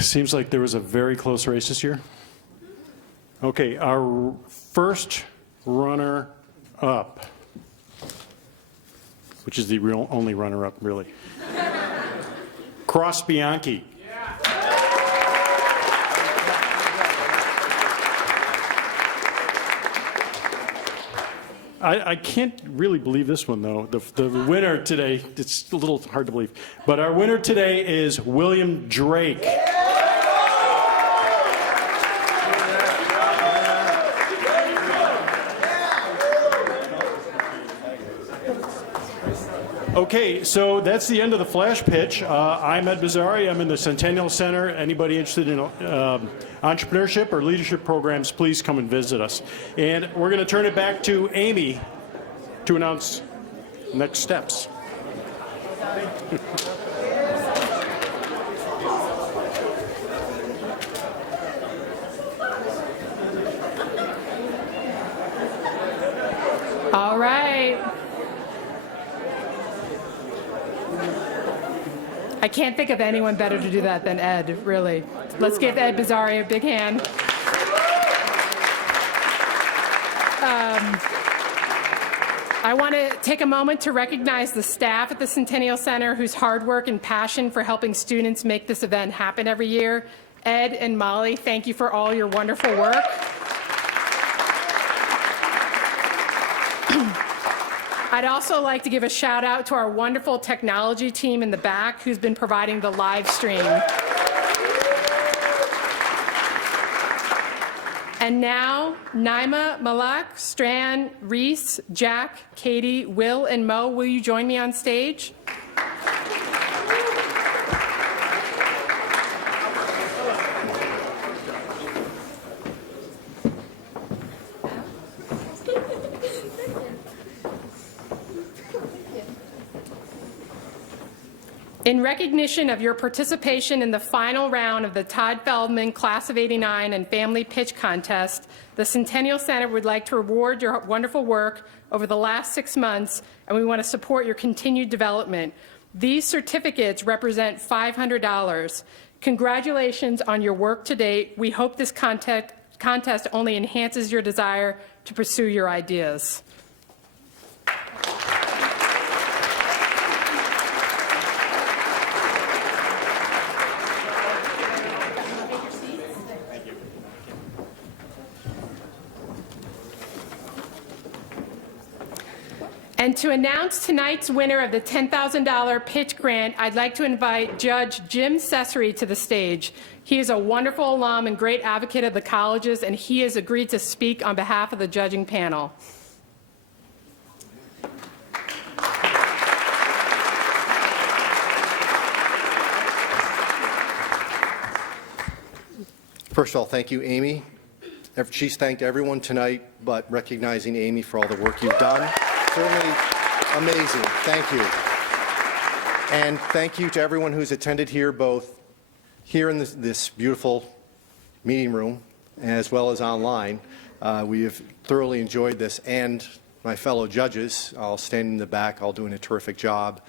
Seems like there was a very close race this year. Okay, our first runner-up, which is the only runner-up, really. Cross Bianchi. I can't really believe this one, though. The winner today, it's a little hard to believe, but our winner today is William Drake. Okay, so that's the end of the flash pitch. I'm Ed Cesary. I'm in the Centennial Center. Anybody interested in entrepreneurship or leadership programs, please come and visit us. And we're going to turn it back to Amy to announce next steps. All right. I can't think of anyone better to do that than Ed, really. Let's give Ed Cesary a big hand. I want to take a moment to recognize the staff at the Centennial Center whose hard work and passion for helping students make this event happen every year. Ed and Molly, thank you for all your wonderful work. I'd also like to give a shout out to our wonderful technology team in the back who's been providing the live stream. And now, Naima, Malak, Stran, Reese, Jack, Katie, Will, and Mo, will you join me on stage? In recognition of your participation in the final round of the Todd Feldman Class of '89 and Family Pitch Contest, the Centennial Center would like to reward your wonderful work over the last 6 months, and we want to support your continued development. These certificates represent $500. Congratulations on your work to date. We hope this contest only enhances your desire to pursue your ideas. And to announce tonight's winner of the $10,000 pitch grant, I'd like to invite Judge Jim Cesary to the stage. He is a wonderful alum and great advocate of the colleges, and he has agreed to speak on behalf of the judging panel. First of all, thank you, Amy. She's thanked everyone tonight, but recognizing Amy for all the work you've done. Certainly amazing. Thank you. And thank you to everyone who's attended here, both here in this beautiful meeting room as well as online. We have thoroughly enjoyed this, and my fellow judges, all standing in the back, all doing a terrific job,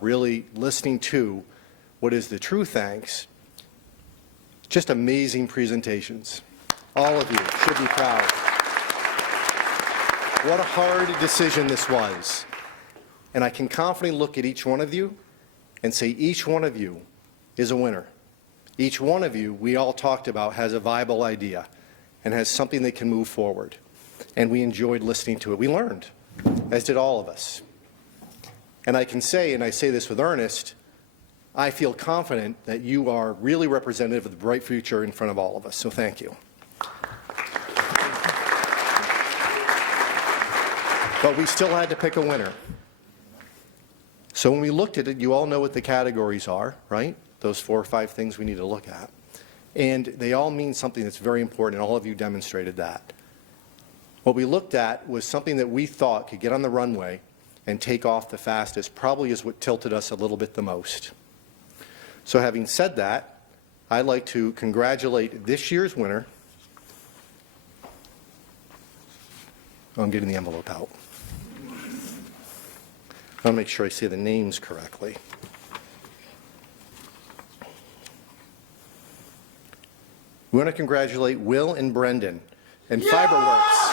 really listening to what is the true thanks. Just amazing presentations. All of you should be proud. What a hard decision this was. And I can confidently look at each one of you and say each one of you is a winner. Each one of you, we all talked about, has a viable idea and has something that can move forward. And we enjoyed listening to it. We learned, as did all of us. And I can say, and I say this with earnest, I feel confident that you are really representative of the bright future in front of all of us. So thank you. But we still had to pick a winner. So when we looked at it, you all know what the categories are, right? Those 4 or 5 things we need to look at. And they all mean something that's very important, and all of you demonstrated that. What we looked at was something that we thought could get on the runway and take off the fastest, probably is what tilted us a little bit the most. So having said that, I'd like to congratulate this year's winner, Oh, I'm getting the envelope out. I want to make sure I say the names correctly. We want to congratulate Will and Brendan and Fiberworks.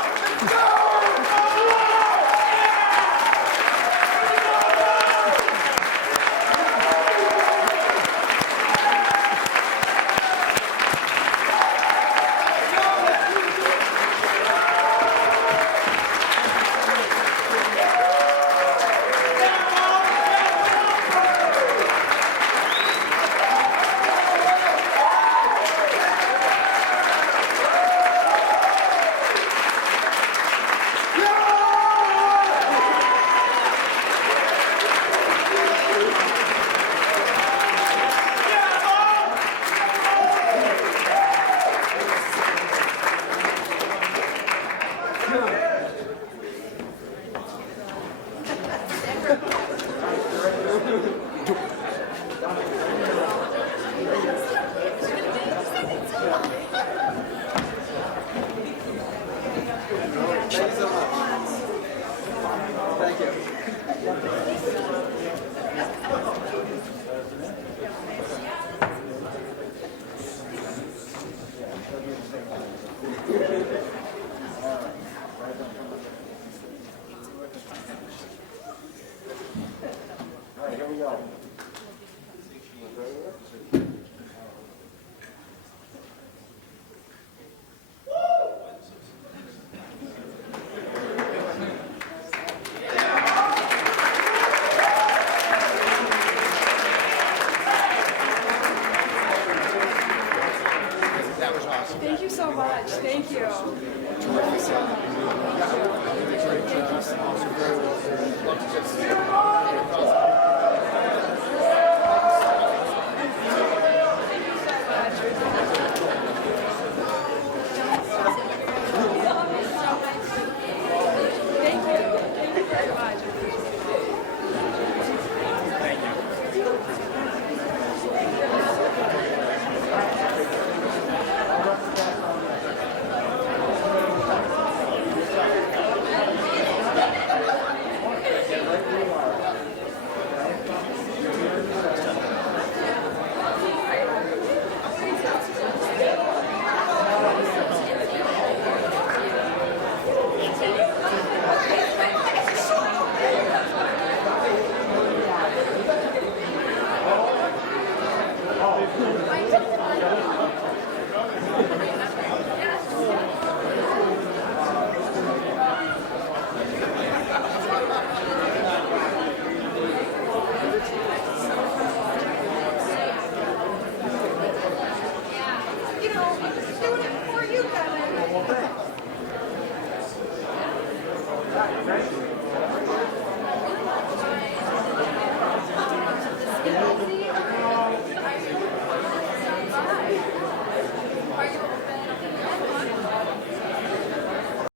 All right, here we go.